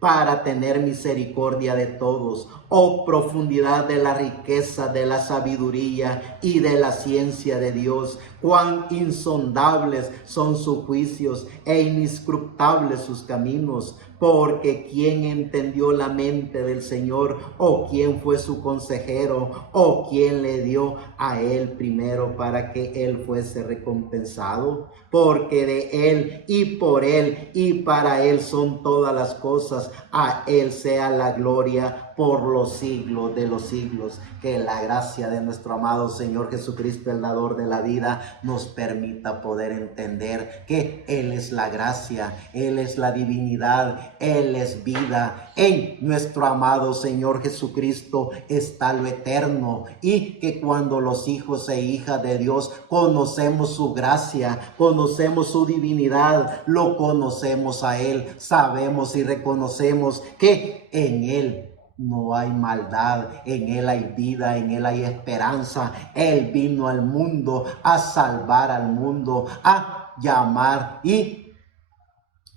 para tener misericordia de todos. Oh profundidad de la riqueza, de la sabiduría y de la ciencia de Dios, cuán insondables son sus juicios e inescrutables sus caminos. Porque ¿quién entendió la mente del Señor? ¿O quién fue su consejero? ¿O quién le dio a él primero para que él fuese recompensado? Porque de él y por él y para él son todas las cosas. A él sea la gloria por los siglos de los siglos. Que la gracia de nuestro amado Señor Jesucristo, el dador de la vida, nos permita poder entender que Él es la gracia, Él es la divinidad, Él es vida. En nuestro amado Señor Jesucristo está lo eterno, y que cuando los hijos e hijas de Dios conocemos su gracia, conocemos su divinidad, lo conocemos a Él, sabemos y reconocemos que en Él no hay maldad, en Él hay vida, en Él hay esperanza. Él vino al mundo a salvar al mundo, a llamar y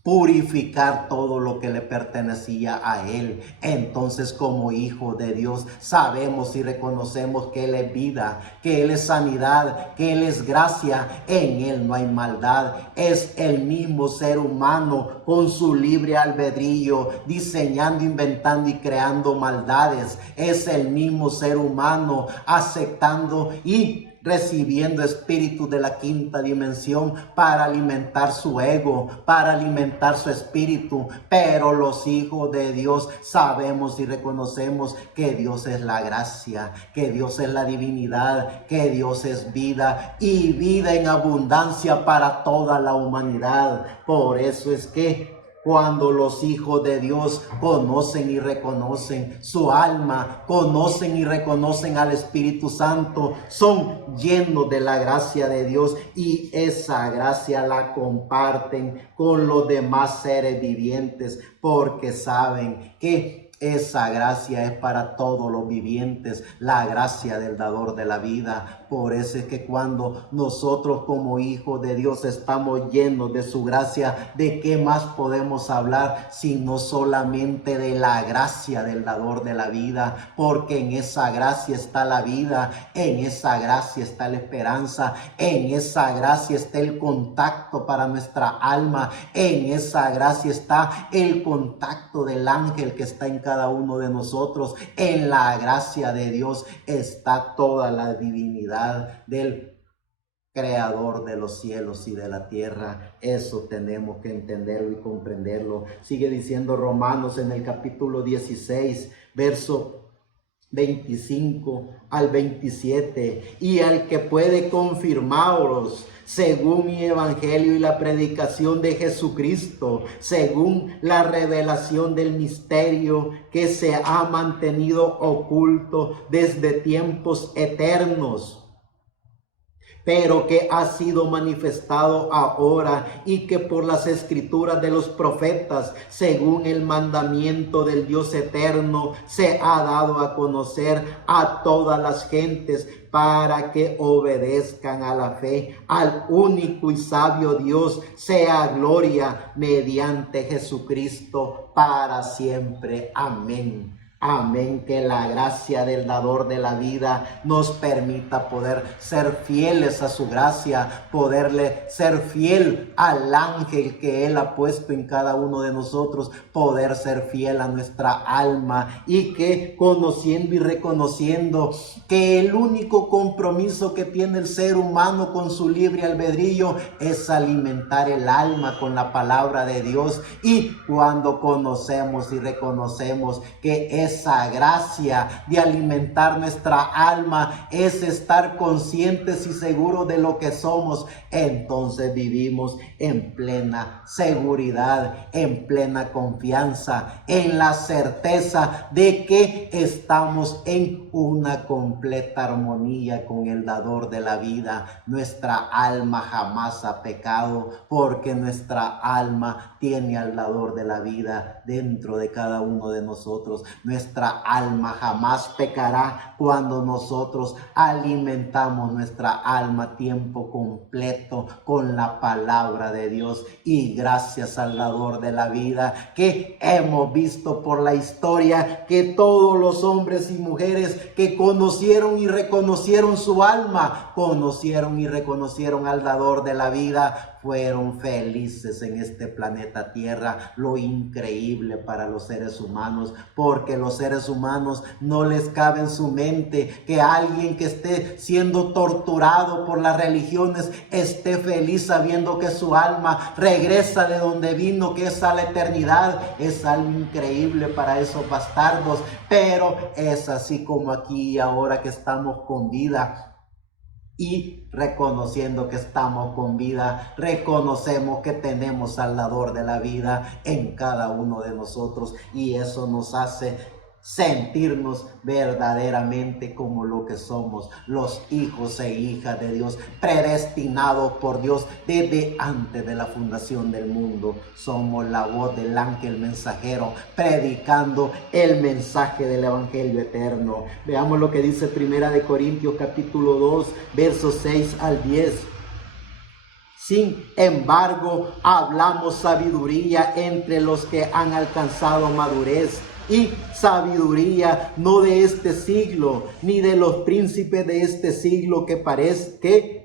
purificar todo lo que le pertenecía a Él. Entonces, como hijo de Dios, sabemos y reconocemos que Él es vida, que Él es sanidad, que Él es gracia. En Él no hay maldad. Es el mismo ser humano con su libre albedrío, diseñando, inventando y creando maldades. Es el mismo ser humano aceptando y recibiendo espíritus de la quinta dimensión para alimentar su ego, para alimentar su espíritu. Pero los hijos de Dios sabemos y reconocemos que Dios es la gracia, que Dios es la divinidad, que Dios es vida y vida en abundancia para toda la humanidad. Por eso es que cuando los hijos de Dios conocen y reconocen su alma, conocen y reconocen al Espíritu Santo, son llenos de la gracia de Dios, y esa gracia la comparten con los demás seres vivientes, porque saben que esa gracia es para todos los vivientes, la gracia del dador de la vida. Por eso es que cuando nosotros como hijos de Dios estamos llenos de su gracia, ¿de qué más podemos hablar sino solamente de la gracia del dador de la vida? Porque en esa gracia está la vida, en esa gracia está la esperanza, en esa gracia está el contacto para nuestra alma, en esa gracia está el contacto del ángel que está en cada uno de nosotros. En la gracia de Dios está toda la divinidad del Creador de los cielos y de la tierra. Eso tenemos que entenderlo y comprenderlo. Sigue diciendo Romanos en el capítulo 16, verso 25 al 27, y al que puede confirmaros según mi evangelio y la predicación de Jesucristo, según la revelación del misterio que se ha mantenido oculto desde tiempos eternos, pero que ha sido manifestado ahora y que por las escrituras de los profetas, según el mandamiento del Dios eterno, se ha dado a conocer a todas las gentes para que obedezcan a la fe. Al único y sabio Dios sea gloria mediante Jesucristo para siempre. Amén. Amén, que la gracia del dador de la vida nos permita poder ser fieles a su gracia, poderle ser fiel al ángel que Él ha puesto en cada uno de nosotros, poder ser fiel a nuestra alma y que conociendo y reconociendo que el único compromiso que tiene el ser humano con su libre albedrío es alimentar el alma con la palabra de Dios, y cuando conocemos y reconocemos que esa gracia de alimentar nuestra alma es estar conscientes y seguros de lo que somos, entonces vivimos en plena seguridad, en plena confianza, en la certeza de que estamos en una completa armonía con el dador de la vida. Nuestra alma jamás ha pecado porque nuestra alma tiene al dador de la vida dentro de cada uno de nosotros. Nuestra alma jamás pecará cuando nosotros alimentamos nuestra alma a tiempo completo con la palabra de Dios. Y gracias al dador de la vida, que hemos visto por la historia que todos los hombres y mujeres que conocieron y reconocieron su alma, conocieron y reconocieron al dador de la vida, fueron felices en este planeta Tierra. Lo increíble para los seres humanos, porque los seres humanos no les cabe en su mente que alguien que esté siendo torturado por las religiones esté feliz sabiendo que su alma regresa de donde vino, que es a la eternidad. Es algo increíble para esos bastardos, pero es así como aquí y ahora que estamos con vida. Y reconociendo que estamos con vida, reconocemos que tenemos al dador de la vida en cada uno de nosotros, y eso nos hace sentirnos verdaderamente como lo que somos, los hijos e hijas de Dios, predestinados por Dios desde antes de la fundación del mundo. Somos la voz del ángel mensajero predicando el mensaje del evangelio eterno. Veamos lo que dice Primera de Corintios capítulo 2 versos 6 al 10. Sin embargo, hablamos sabiduría entre los que han alcanzado madurez, y sabiduría no de este siglo, ni de los príncipes de este siglo que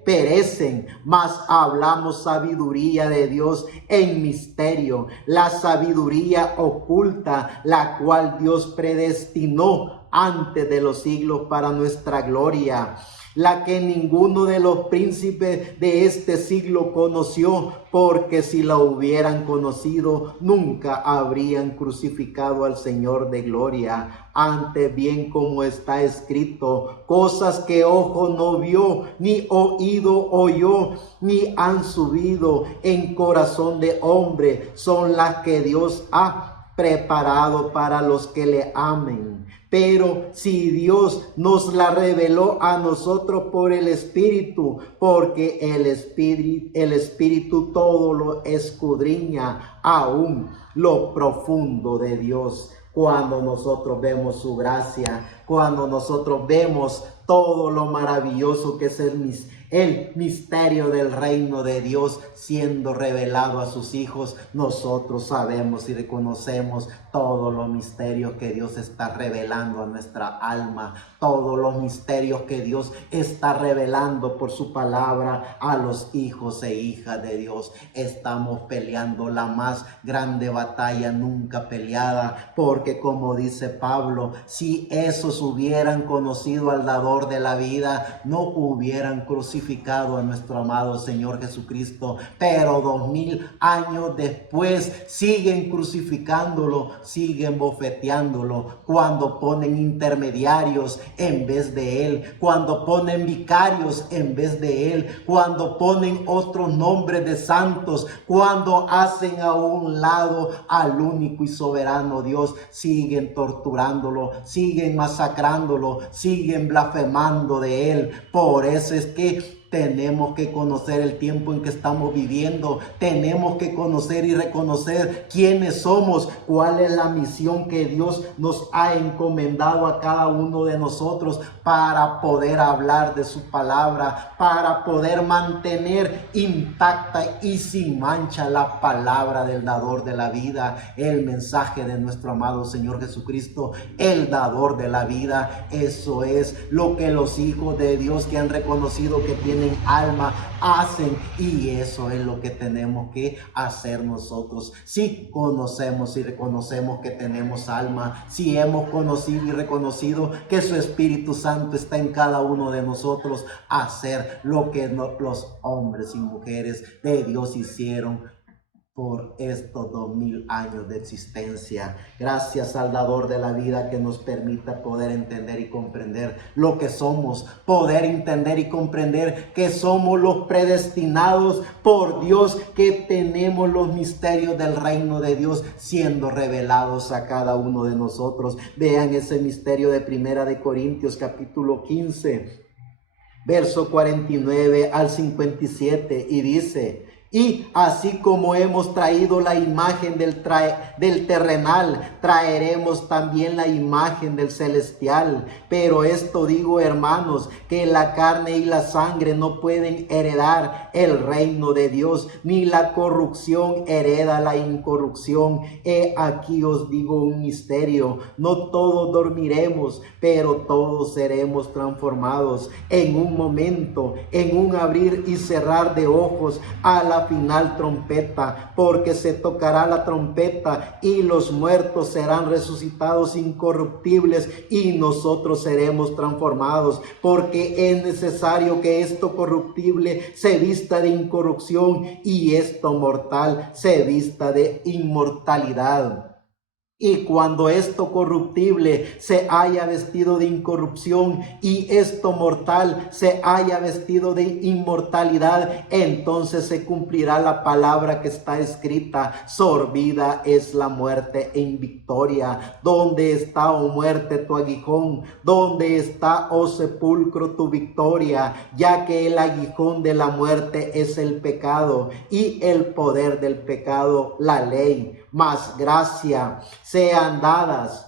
perecen, mas hablamos sabiduría de Dios en misterio, la sabiduría oculta, la cual Dios predestinó antes de los siglos para nuestra gloria, la que ninguno de los príncipes de este siglo conoció, porque si la hubieran conocido, nunca habrían crucificado al Señor de gloria. Antes bien, como está escrito, cosas que ojo no vio, ni oído oyó, ni han subido en corazón de hombre, son las que Dios ha preparado para los que le amen. Pero si Dios nos la reveló a nosotros por el Espíritu, porque el Espíritu todo lo escudriña, aún lo profundo de Dios. Cuando nosotros vemos su gracia, cuando nosotros vemos todo lo maravilloso que es el misterio del reino de Dios siendo revelado a sus hijos, nosotros sabemos y reconocemos todos los misterios que Dios está revelando a nuestra alma, todos los misterios que Dios está revelando por su palabra a los hijos e hijas de Dios. Estamos peleando la más grande batalla nunca peleada, porque como dice Pablo, si esos hubieran conocido al dador de la vida, no hubieran crucificado a nuestro amado Señor Jesucristo, pero 2000 años después siguen crucificándolo, siguen bofeteándolo, cuando ponen intermediarios en vez de él, cuando ponen vicarios en vez de él, cuando ponen otros nombres de santos, cuando hacen a un lado al único y soberano Dios, siguen torturándolo, siguen masacrándolo, siguen blasfemando de él. Por eso es que tenemos que conocer el tiempo en que estamos viviendo. Tenemos que conocer y reconocer quiénes somos, cuál es la misión que Dios nos ha encomendado a cada uno de nosotros para poder hablar de su palabra, para poder mantener intacta y sin mancha la palabra del dador de la vida, el mensaje de nuestro amado Señor Jesucristo, el dador de la vida. Eso es lo que los hijos de Dios que han reconocido que tienen alma hacen, y eso es lo que tenemos que hacer nosotros. Si conocemos y reconocemos que tenemos alma, si hemos conocido y reconocido que su Espíritu Santo está en cada uno de nosotros, hacer lo que los hombres y mujeres de Dios hicieron por estos 2000 años de existencia. Gracias al dador de la vida que nos permita poder entender y comprender lo que somos, poder entender y comprender que somos los predestinados por Dios, que tenemos los misterios del reino de Dios siendo revelados a cada uno de nosotros. Vean ese misterio de Primera de Corintios capítulo 15, verso 49 al 57, y dice: y así como hemos traído la imagen del terrenal, traeremos también la imagen del celestial. Pero esto digo, hermanos, que la carne y la sangre no pueden heredar el reino de Dios, ni la corrupción hereda la incorrupción. He aquí os digo un misterio: no todos dormiremos, pero todos seremos transformados en un momento, en un abrir y cerrar de ojos, a la final trompeta, porque se tocará la trompeta y los muertos serán resucitados incorruptibles y nosotros seremos transformados, porque es necesario que esto corruptible se vista de incorrupción y esto mortal se vista de inmortalidad. Y cuando esto corruptible se haya vestido de incorrupción y esto mortal se haya vestido de inmortalidad, entonces se cumplirá la palabra que está escrita: sorbida es la muerte en victoria. ¿Dónde está, oh muerte, tu aguijón? ¿Dónde está, oh sepulcro, tu victoria? Ya que el aguijón de la muerte es el pecado, y el poder del pecado la ley. Mas gracia sean dadas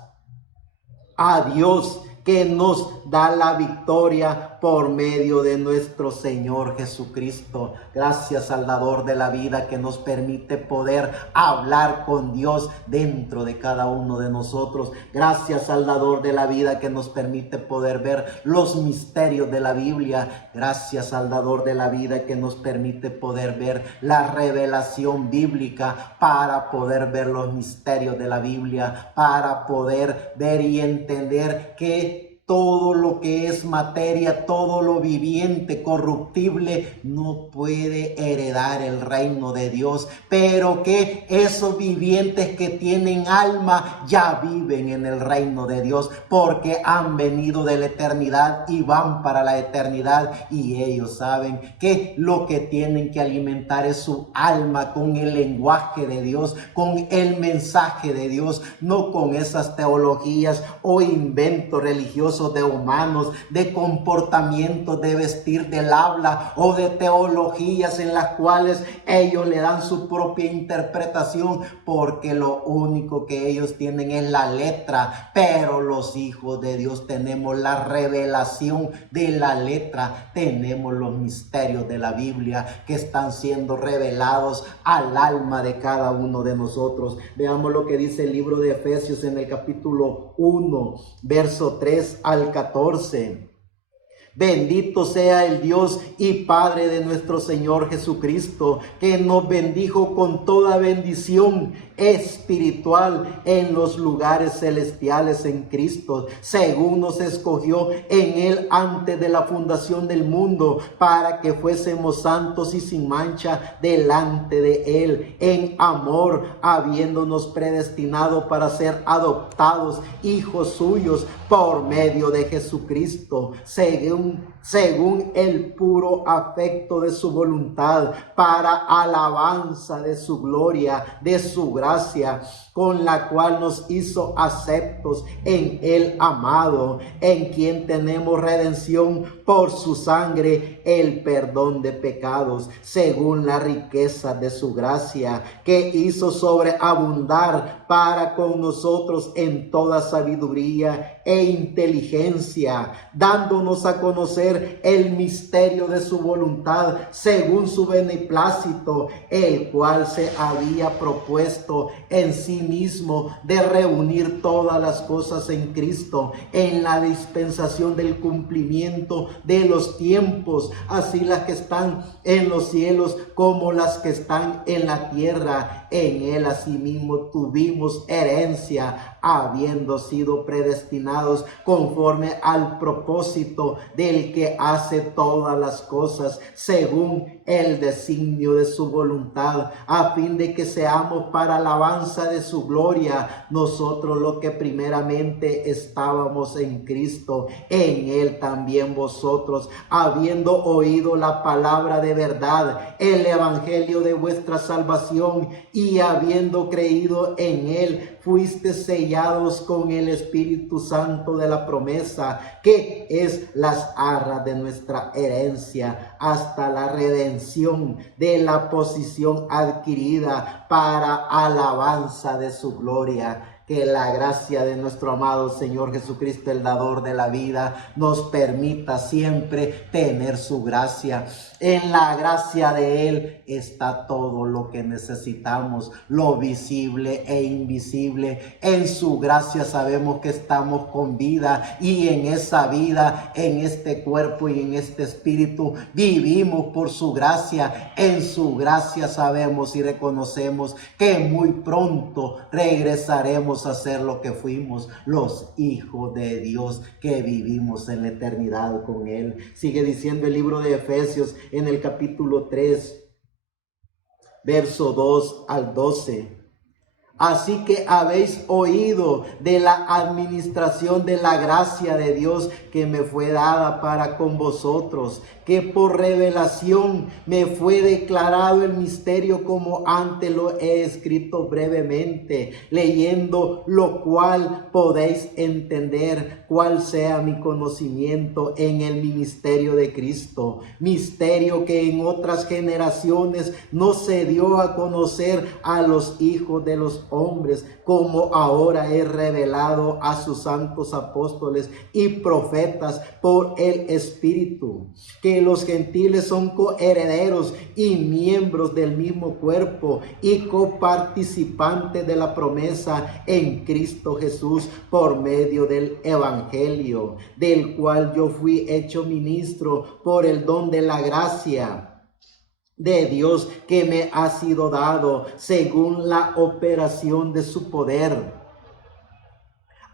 a Dios, que nos da la victoria por medio de nuestro Señor Jesucristo. Gracias al dador de la vida que nos permite poder hablar con Dios dentro de cada uno de nosotros. Gracias al dador de la vida que nos permite poder ver los misterios de la Biblia. Gracias al dador de la vida que nos permite poder ver la revelación bíblica, para poder ver los misterios de la Biblia, para poder ver y entender que todo lo que es materia, todo lo viviente, corruptible, no puede heredar el reino de Dios, pero que esos vivientes que tienen alma ya viven en el reino de Dios, porque han venido de la eternidad y van para la eternidad, y ellos saben que lo que tienen que alimentar es su alma con el lenguaje de Dios, con el mensaje de Dios, no con esas teologías o inventos religiosos de humanos, de comportamientos, de vestir, del habla, o de teologías en las cuales ellos le dan su propia interpretación, porque lo único que ellos tienen es la letra. Pero los hijos de Dios tenemos la revelación de la letra, tenemos los misterios de la Biblia que están siendo revelados al alma de cada uno de nosotros. Veamos lo que dice el libro de Efesios en el capítulo 1, verso 3 al 14. Bendito sea el Dios y Padre de nuestro Señor Jesucristo, que nos bendijo con toda bendición espiritual en los lugares celestiales en Cristo, según nos escogió en Él antes de la fundación del mundo, para que fuésemos santos y sin mancha delante de Él, en amor, habiéndonos predestinado para ser adoptados hijos suyos por medio de Jesucristo, según el puro afecto de su voluntad, para alabanza de su gloria, de su gracia, con la cual nos hizo aceptos en el amado, en quien tenemos redención por su sangre, el perdón de pecados, según la riqueza de su gracia, que hizo sobreabundar para con nosotros en toda sabiduría e inteligencia, dándonos a conocer el misterio de su voluntad, según su beneplácito, el cual se había propuesto en sí mismo de reunir todas las cosas en Cristo, en la dispensación del cumplimiento de los tiempos, así las que están en los cielos como las que están en la tierra. En él asimismo tuvimos herencia, habiendo sido predestinados conforme al propósito del que hace todas las cosas según el designio de su voluntad, a fin de que seamos para alabanza de su gloria, nosotros los que primeramente estábamos en Cristo, en él también vosotros, habiendo oído la palabra de verdad, el evangelio de vuestra salvación, y habiendo creído en él, fuiste sellados con el Espíritu Santo de la promesa, que es las arras de nuestra herencia, hasta la redención de la posición adquirida para alabanza de su gloria. Que la gracia de nuestro amado Señor Jesucristo, el dador de la vida, nos permita siempre tener su gracia. En la gracia de Él está todo lo que necesitamos, lo visible e invisible. En su gracia sabemos que estamos con vida, y en esa vida, en este cuerpo y en este espíritu, vivimos por su gracia. En su gracia sabemos y reconocemos que muy pronto regresaremos a ser lo que fuimos, los hijos de Dios, que vivimos en la eternidad con Él. Sigue diciendo el libro de Efesios en el capítulo 3, verso 2 al 12. Así que habéis oído de la administración de la gracia de Dios que me fue dada para con vosotros, que por revelación me fue declarado el misterio, como antes lo he escrito brevemente, leyendo lo cual podéis entender cuál sea mi conocimiento en el ministerio de Cristo, misterio que en otras generaciones no se dio a conocer a los hijos de los hombres, como ahora es revelado a sus santos apóstoles y profetas por el Espíritu, que los gentiles son coherederos y miembros del mismo cuerpo y coparticipantes de la promesa en Cristo Jesús, por medio del Evangelio, del cual yo fui hecho ministro por el don de la gracia de Dios que me ha sido dado según la operación de su poder.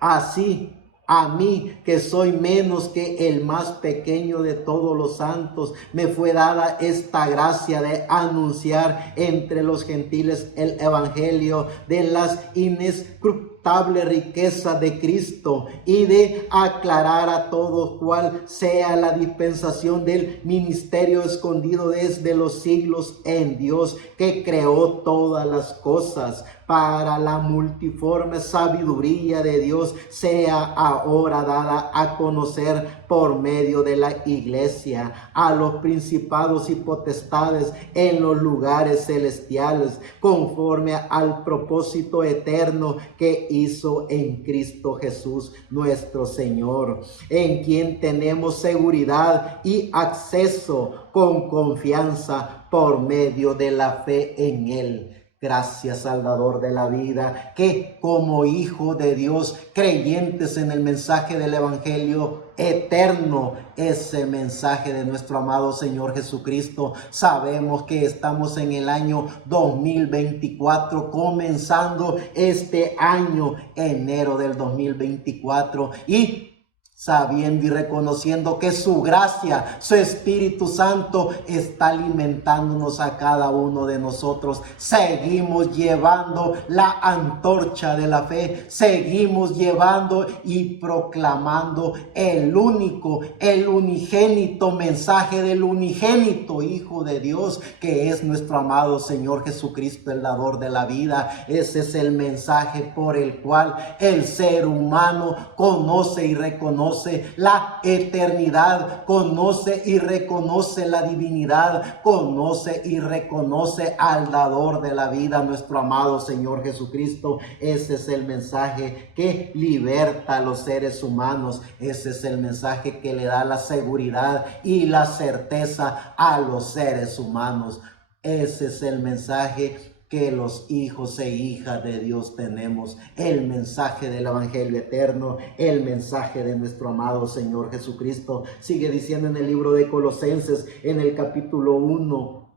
Así, a mí, que soy menos que el más pequeño de todos los santos, me fue dada esta gracia de anunciar entre los gentiles el evangelio de las inescrutables riquezas de Cristo, y de aclarar a todos cuál sea la dispensación del ministerio escondido desde los siglos en Dios, que creó todas las cosas, para la multiforme sabiduría de Dios sea ahora dada a conocer por medio de la iglesia a los principados y potestades en los lugares celestiales, conforme al propósito eterno que hizo en Cristo Jesús nuestro Señor, en quien tenemos seguridad y acceso con confianza por medio de la fe en Él. Gracias, Salvador de la vida, que como hijo de Dios, creyentes en el mensaje del Evangelio eterno, ese mensaje de nuestro amado Señor Jesucristo, sabemos que estamos en el año 2024, comenzando este año, enero del 2024, y sabiendo y reconociendo que su gracia, su Espíritu Santo está alimentándonos a cada uno de nosotros. Seguimos llevando la antorcha de la fe, seguimos llevando y proclamando el único, el unigénito mensaje del unigénito Hijo de Dios, que es nuestro amado Señor Jesucristo, el dador de la vida. Ese es el mensaje por el cual el ser humano conoce y reconoce la eternidad, conoce y reconoce la divinidad, conoce y reconoce al dador de la vida, nuestro amado Señor Jesucristo. Ese es el mensaje que liberta a los seres humanos. Ese es el mensaje que le da la seguridad y la certeza a los seres humanos. Ese es el mensaje que los hijos e hijas de Dios tenemos, el mensaje del evangelio eterno, el mensaje de nuestro amado Señor Jesucristo. Sigue diciendo en el libro de Colosenses, en el capítulo 1,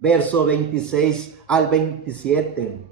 verso 26 al 27.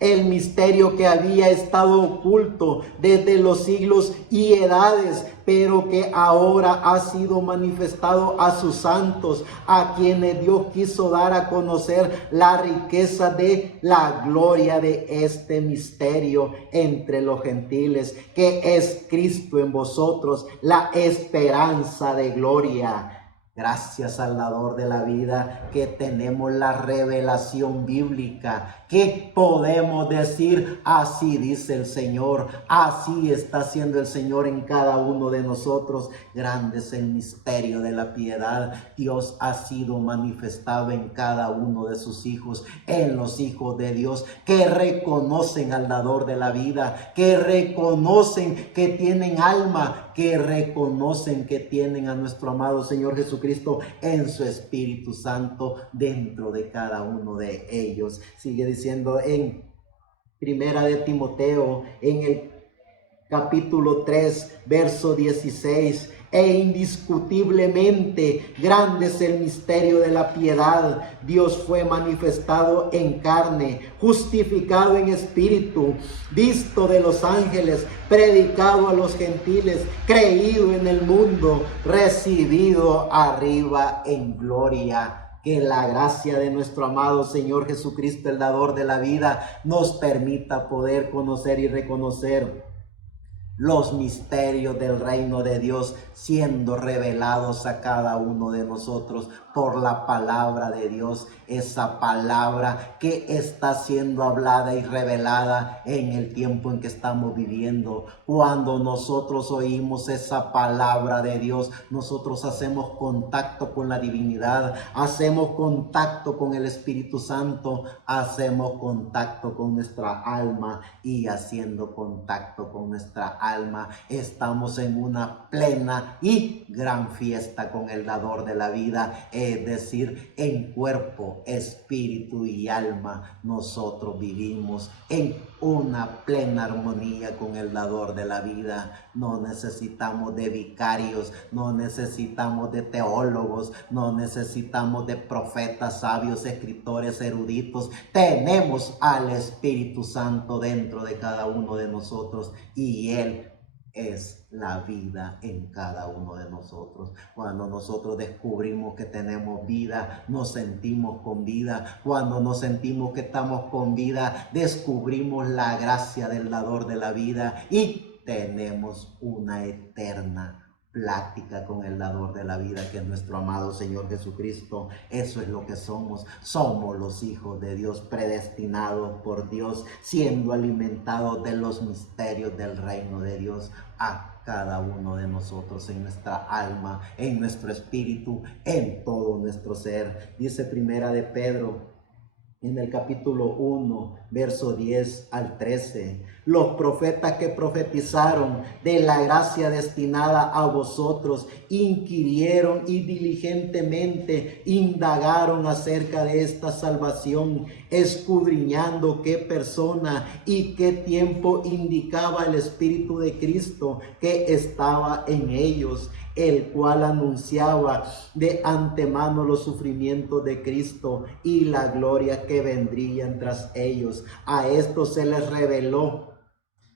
El misterio que había estado oculto desde los siglos y edades, pero que ahora ha sido manifestado a sus santos, a quienes Dios quiso dar a conocer la riqueza de la gloria de este misterio entre los gentiles, que es Cristo en vosotros, la esperanza de gloria. Gracias al dador de la vida que tenemos la revelación bíblica, que podemos decir: así dice el Señor, así está haciendo el Señor en cada uno de nosotros. Grande es el misterio de la piedad. Dios ha sido manifestado en cada uno de sus hijos, en los hijos de Dios que reconocen al dador de la vida, que reconocen que tienen alma, que reconocen que tienen a nuestro amado Señor Jesucristo en su Espíritu Santo dentro de cada uno de ellos. Sigue diciendo en Primera de Timoteo, en el capítulo 3, verso 16: e indiscutiblemente grande es el misterio de la piedad. Dios fue manifestado en carne, justificado en espíritu, visto de los ángeles, predicado a los gentiles, creído en el mundo, recibido arriba en gloria. Que la gracia de nuestro amado Señor Jesucristo, el dador de la vida, nos permita poder conocer y reconocer los misterios del reino de Dios siendo revelados a cada uno de nosotros por la palabra de Dios, esa palabra que está siendo hablada y revelada en el tiempo en que estamos viviendo. Cuando nosotros oímos esa palabra de Dios, nosotros hacemos contacto con la divinidad, hacemos contacto con el Espíritu Santo, hacemos contacto con nuestra alma, y haciendo contacto con nuestra alma estamos en una plena y gran fiesta con el dador de la vida, es decir, en cuerpo, espíritu y alma nosotros vivimos en una plena armonía con el dador de la vida. No necesitamos de vicarios, no necesitamos de teólogos, no necesitamos de profetas, sabios, escritores, eruditos. Tenemos al Espíritu Santo dentro de cada uno de nosotros, y Él es la vida en cada uno de nosotros. Cuando nosotros descubrimos que tenemos vida, nos sentimos con vida. Cuando nos sentimos que estamos con vida, descubrimos la gracia del dador de la vida y tenemos una eterna plática con el dador de la vida, que es nuestro amado Señor Jesucristo. Eso es lo que somos. Somos los hijos de Dios, predestinados por Dios, siendo alimentados de los misterios del reino de Dios a cada uno de nosotros, en nuestra alma, en nuestro espíritu, en todo nuestro ser. Dice Primera de Pedro, en el capítulo 1, verso 10 al 13, los profetas que profetizaron de la gracia destinada a vosotros inquirieron y diligentemente indagaron acerca de esta salvación, escudriñando qué persona y qué tiempo indicaba el Espíritu de Cristo que estaba en ellos, el cual anunciaba de antemano los sufrimientos de Cristo y la gloria que vendrían tras ellos. A esto se les reveló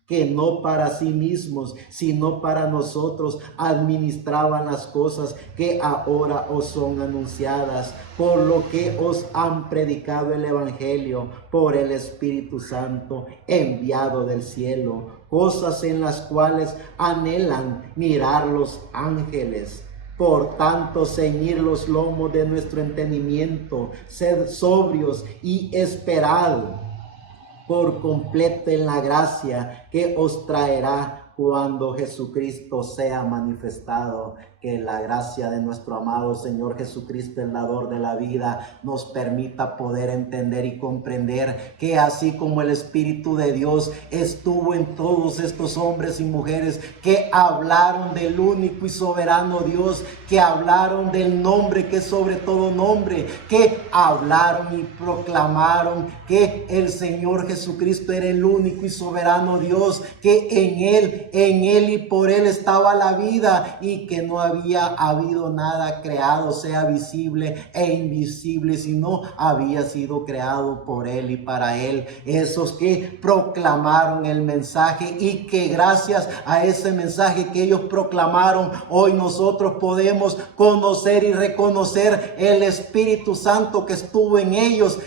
que no para sí mismos, sino para nosotros administraban las cosas que ahora os son anunciadas, por lo que os han predicado el Evangelio por el Espíritu Santo enviado del cielo, cosas en las cuales anhelan mirar los ángeles. Por tanto, ceñid los lomos de nuestro entendimiento, sed sobrios y esperad por completo en la gracia que os traerá cuando Jesucristo sea manifestado. Que la gracia de nuestro amado Señor Jesucristo, el dador de la vida, nos permita poder entender y comprender que así como el Espíritu de Dios estuvo en todos estos hombres y mujeres que hablaron del único y soberano Dios, que hablaron del nombre que es sobre todo nombre, que hablaron y proclamaron que el Señor Jesucristo era el único y soberano Dios, que en Él y por Él estaba la vida, y que no había habido nada creado, sea visible e invisible, sino había sido creado por Él y para Él. Esos que proclamaron el mensaje, y que gracias a ese mensaje que ellos proclamaron, hoy nosotros podemos conocer y reconocer el Espíritu Santo que estuvo en ellos.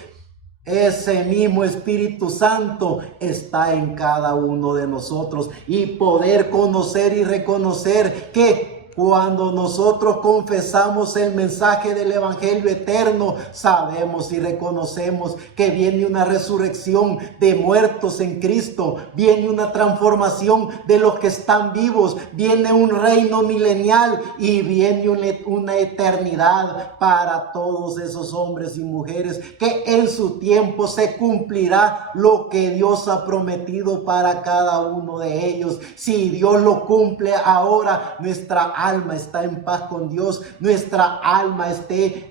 Ese mismo Espíritu Santo está en cada uno de nosotros, y poder conocer y reconocer que cuando nosotros confesamos el mensaje del Evangelio eterno, sabemos y reconocemos que viene una resurrección de muertos en Cristo, viene una transformación de los que están vivos, viene un reino milenial y viene una eternidad para todos esos hombres y mujeres, que en su tiempo se cumplirá lo que Dios ha prometido para cada uno de ellos. Si Dios lo cumple ahora, nuestra alma está en paz con Dios, nuestra alma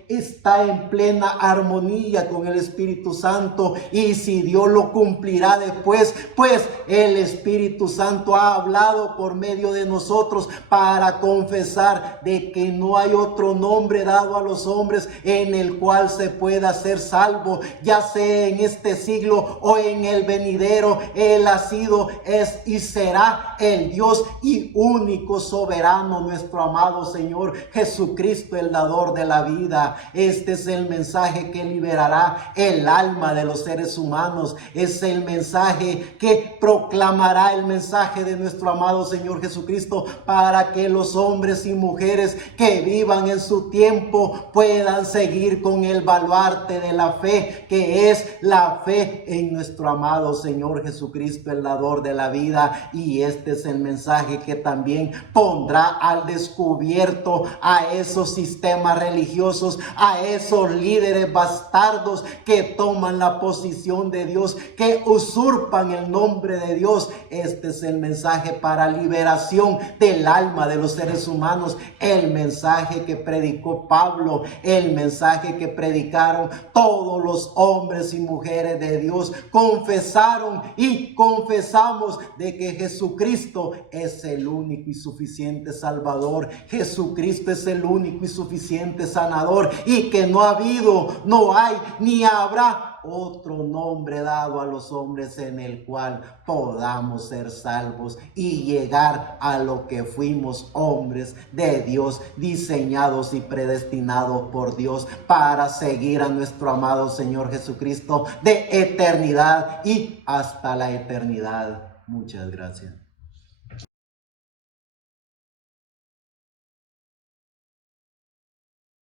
está en plena armonía con el Espíritu Santo, y si Dios lo cumplirá después, pues el Espíritu Santo ha hablado por medio de nosotros para confesar de que no hay otro nombre dado a los hombres en el cual se pueda ser salvo, ya sea en este siglo o en el venidero. Él ha sido, es y será el Dios y único soberano, nuestro amado Señor Jesucristo, el dador de la vida. Este es el mensaje que liberará el alma de los seres humanos. Es el mensaje que proclamará el mensaje de nuestro amado Señor Jesucristo, para que los hombres y mujeres que vivan en su tiempo puedan seguir con el baluarte de la fe, que es la fe en nuestro amado Señor Jesucristo, el dador de la vida. Y este es el mensaje que también pondrá al descubierto a esos sistemas religiosos, a esos líderes bastardos que toman la posición de Dios, que usurpan el nombre de Dios. Este es el mensaje para liberación del alma de los seres humanos, el mensaje que predicó Pablo, el mensaje que predicaron todos los hombres y mujeres de Dios. Confesaron y confesamos de que Jesucristo es el único y suficiente Salvador. Jesucristo es el único y suficiente sanador, y que no ha habido, no hay, ni habrá otro nombre dado a los hombres en el cual podamos ser salvos y llegar a lo que fuimos, hombres de Dios, diseñados y predestinados por Dios para seguir a nuestro amado Señor Jesucristo de eternidad y hasta la eternidad. Muchas gracias.